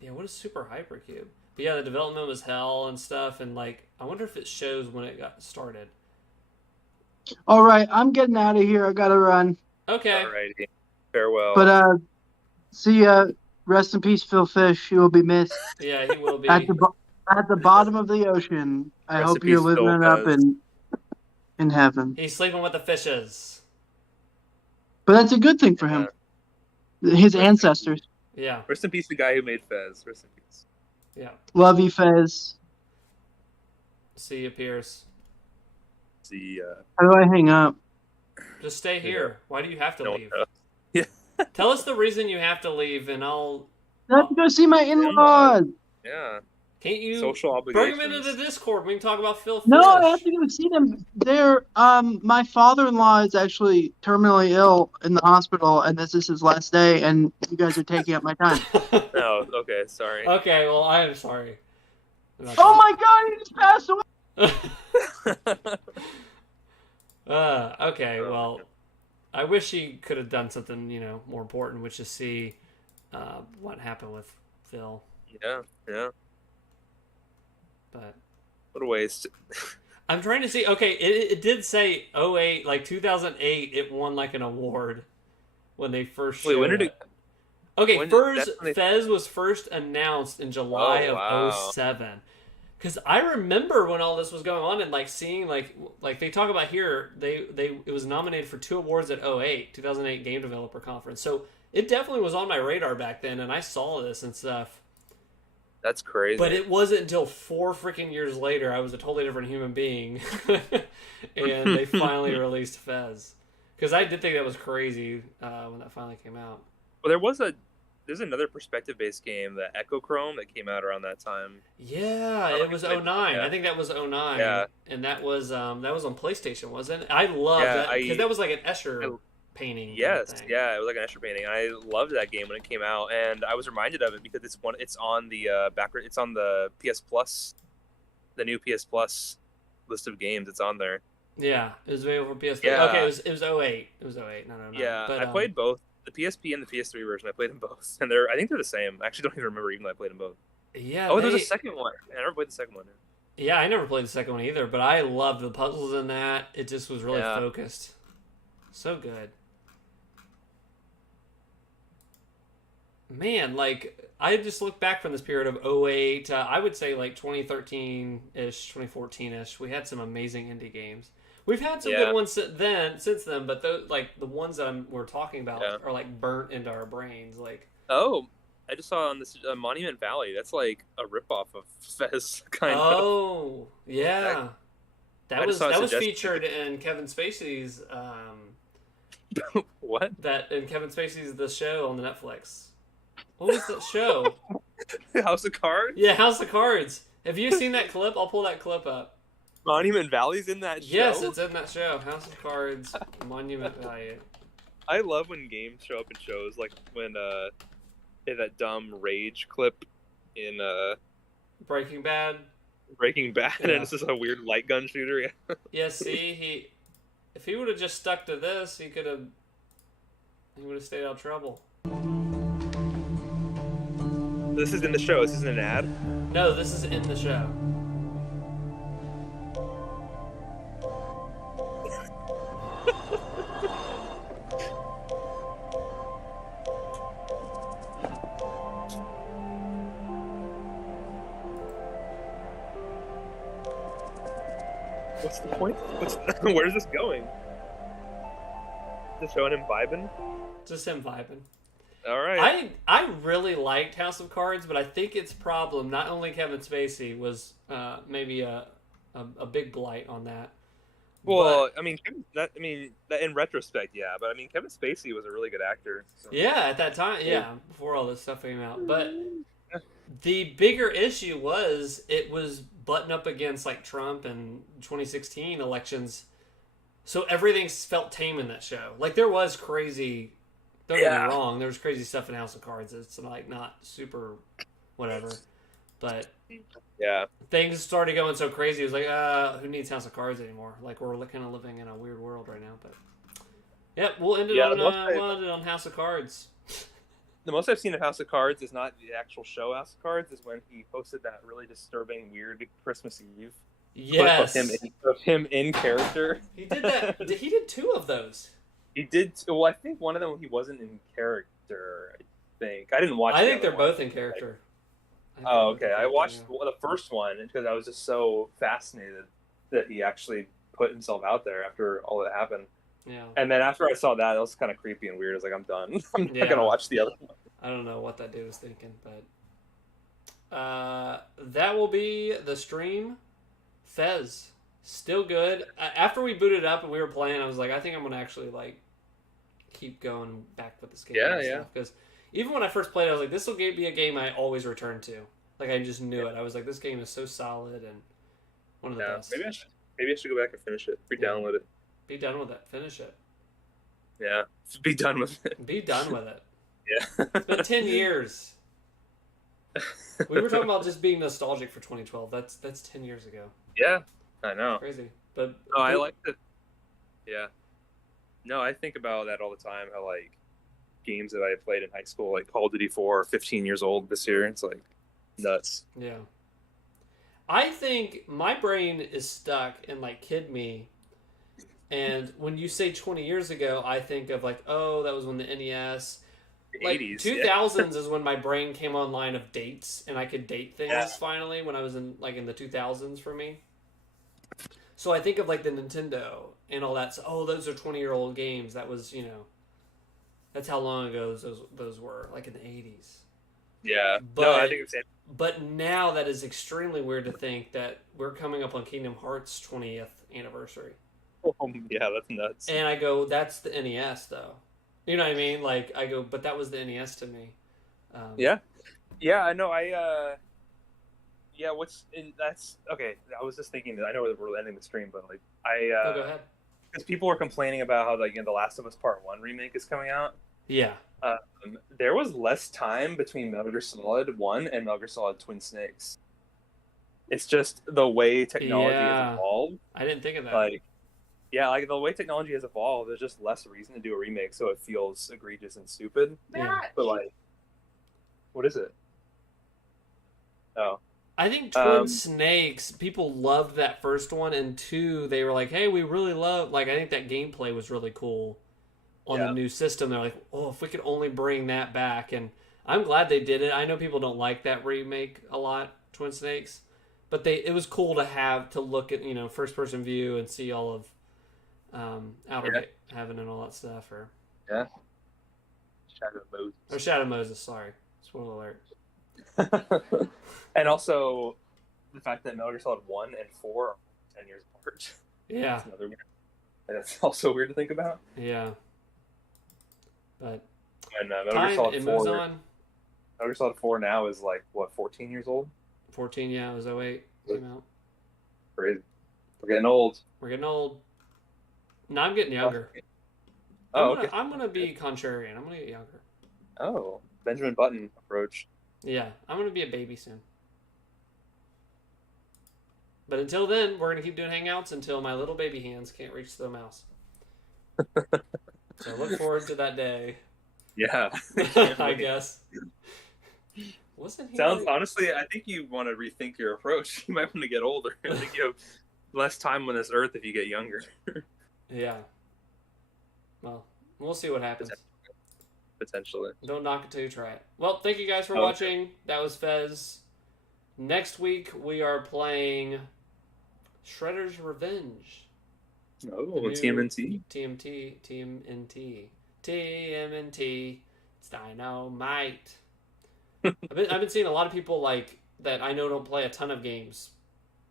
Yeah, what is Super Hypercube? But yeah, the development was hell and stuff, and like, I wonder if it shows when it got started. All right, I'm getting out of here. I gotta run. Okay. Alrighty. Farewell. But see ya. Rest in peace, Phil Fish. You will be missed. Yeah, he will be. At the bottom of the ocean. I hope you're living it up in heaven. He's sleeping with the fishes. But that's a good thing for him. His ancestors. Yeah. Rest in peace, the guy who made Fez. Rest in peace. Yeah. Love you, Fez. See you, Pierce. See ya. How do I hang up? Just stay here. Why do you have to leave? Yeah. Tell us the reason you have to leave, and I'll. I have to go see my in-laws. Yeah. Can't you social bring obligations? them into the Discord? We can talk about Phil Fish. No, I have to go see them. My father-in-law is actually terminally ill in the hospital, and this is his last day, and you guys are taking up my time. No, okay, sorry. Okay, well, I am sorry. Oh my god, he just passed away! Okay, well, I wish he could have done something, more important, which is see what happened with Phil. Yeah. But what a waste. I'm trying to see. Okay, it did say '08, like 2008. It won like an award when they first showed Wait, when did it? Okay, When Fez, that's when they, Fez was first announced in July oh of wow. '07. Because I remember when all this was going on and like seeing like they talk about here, they it was nominated for 2 awards at '08, 2008 Game Developer Conference. So it definitely was on my radar back then, and I saw this and stuff. That's crazy. But it wasn't until 4 freaking years later I was a totally different human being, and they finally released Fez. Because I did think that was crazy when that finally came out. Well, there's another perspective-based game, the Echo Chrome, that came out around that time. Yeah, it was '09. Yeah. I think that was '09. Yeah. And that was on PlayStation, wasn't it? I loved that because that was like an Escher painting. Yes, thing. yeah, it was like an Escher painting. I loved that game when it came out, and I was reminded of it because it's on the it's on the PS Plus, the new PS Plus list of games. It's on there. Yeah, it was available for PS3. Yeah. Okay, it was '08. It was '08. No. Yeah, but, I played both. The PSP and the PS3 version, I played them both, and I think they're the same. I actually don't even remember even though I played them both. Yeah. Oh, there was a second one. I never played the second one. Yeah, I never played the second one either, but I loved the puzzles in that. It just was really Yeah. focused. So good. Man, like, I just look back from this period of '08, I would say like 2013-ish, 2014-ish. We had some amazing indie games. We've had some good ones since then, but those, like the ones that we're talking about are like burnt into our brains. Like, oh, I just saw on this Monument Valley. That's like a ripoff of Fez, kind of. oh yeah, that was suggested. featured in Kevin Spacey's What? That in Kevin Spacey's The Show on the Netflix. What was that show? House of Cards? Yeah, House of Cards. Have you seen that clip? I'll pull that clip up. Monument Valley's in that show? Yes, it's in that show. House of Cards, Monument Valley. I love when games show up in shows, like when in that dumb Rage clip in Breaking Bad. And Yeah. it's just a weird light gun shooter. Yeah. Yeah, see, if he would have just stuck to this, he would have stayed out of trouble. This is in the show. This isn't an ad. No, this is in the show. What's the point? Where's this going? Just showing him vibing? Just him vibing. All right. I really liked House of Cards, but I think its problem, not only Kevin Spacey, was maybe a big blight on that. Well, I mean, that in retrospect, yeah, but I mean, Kevin Spacey was a really good actor. So. Yeah, at that time, yeah, before all this stuff came out. But the bigger issue was it was butting up against like Trump and 2016 elections, so everything felt tame in that show. Like there was crazy. Don't get me wrong, there was crazy stuff in House of Cards. It's like not super, whatever, but yeah, things started going so crazy. It was like, who needs House of Cards anymore? Like we're kind of living in a weird world right now. But yep, we'll end it on House of Cards. The most I've seen of House of Cards is not the actual show House of Cards, is when he posted that really disturbing, weird Christmas Eve. Yes, clip of him in character. He did that. He did 2 of those. He did. Well, I think one of them he wasn't in character. I think I didn't watch. I think they're both in character. Oh, okay. I watched the first one because I was just so fascinated that he actually put himself out there after all that happened. Yeah. And then after I saw that, it was kind of creepy and weird. I was like, I'm done. I'm not gonna watch the other one. I don't know what that dude was thinking, but that will be the stream. Fez, still good. After we booted up and we were playing, I was like, I think I'm gonna actually like keep going back with this game. Yeah. Because even when I first played, I was like, this will be a game I always return to. Like I just knew it. I was like, this game is so solid and one of the best. Maybe I should go back and finish it. Re-download it. Be done with it. Finish it. Yeah. Be done with it. Be done with it. Yeah. It's been 10 years. We were talking about just being nostalgic for 2012. That's 10 years ago. Yeah, I know. Crazy. But no, I like it. Yeah. No, I think about that all the time. How like games that I played in high school, like Call of Duty 4, are 15 years old this year. It's like nuts. Yeah. I think my brain is stuck in like Kid Me. And when you say 20 years ago, I think of like, oh, that was when the NES. Like 80s, 2000s is when my brain came online of dates, and I could date things Yeah. finally when I was in the 2000s for me. So I think of like the Nintendo and all that. So, oh, those are 20-year-old games. That was, that's how long ago those were, like in the 80s. Yeah. But, no, I think it's But now that is extremely weird to think that we're coming up on Kingdom Hearts 20th anniversary. yeah, that's nuts. And I go, that's the NES though. You know what I mean? Like I go, but that was the NES to me. Yeah. I know. That's okay. I was just thinking that I know we're ending the stream, but like go ahead. Because people were complaining about how the Last of Us Part 1 remake is coming out. Yeah. There was less time between Metal Gear Solid 1 and Metal Gear Solid Twin Snakes. It's just the way technology has evolved. I didn't think of that. Like the way technology has evolved, there's just less reason to do a remake, so it feels egregious and stupid. Yeah. But like, what is it? Oh. I think Twin Snakes, people loved that first one, and 2, they were like, hey, we really love, like, I think that gameplay was really cool on the new system. They're like, oh, if we could only bring that back, and I'm glad they did it. I know people don't like that remake a lot, Twin Snakes, but it was cool to look at, first-person view and see all of Outer Heaven and all that stuff, Yeah. Shadow Moses. Or Shadow Moses, sorry. Spoiler alert. And also the fact that Metal Gear Solid 1 and 4 are 10 years apart. Yeah. That's another weird. That's also weird to think about. Yeah. But and Metal Gear Solid 4 moves on. Metal Gear Solid 4 now is like what, 14 years old? 14, yeah, it was 08 came out. Crazy. We're getting old. No, I'm getting younger. I'm gonna be contrarian. I'm gonna get younger. Oh, Benjamin Button approach. Yeah, I'm gonna be a baby soon. But until then, we're gonna keep doing Hangouts until my little baby hands can't reach the mouse. So look forward to that day. Yeah. I guess. Honestly, I think you want to rethink your approach. You might want to get older. I think you have less time on this earth if you get younger. Yeah. Well, we'll see what happens. Potentially. Don't knock it till you try it. Well, thank you guys for watching. That was Fez. Next week, we are playing Shredder's Revenge. Oh, TMNT. TMNT. It's dynamite. I've been seeing a lot of people like that I know don't play a ton of games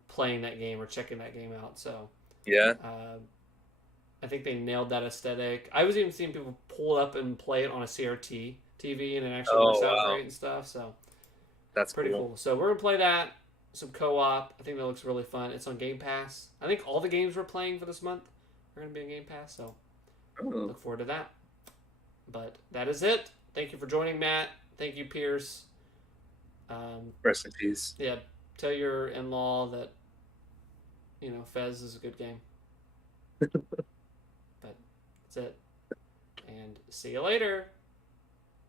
playing that game or checking that game out. So yeah, I think they nailed that aesthetic. I was even seeing people pull it up and play it on a CRT TV, and it actually works out great and stuff. So that's pretty cool. So we're gonna play that, some co-op. I think that looks really fun. It's on Game Pass. I think all the games we're playing for this month are gonna be on Game Pass. So look forward to that. But that is it. Thank you for joining, Matt. Thank you, Pierce. Rest in peace. Yeah, tell your in-law that Fez is a good game. But that's it. And see you later.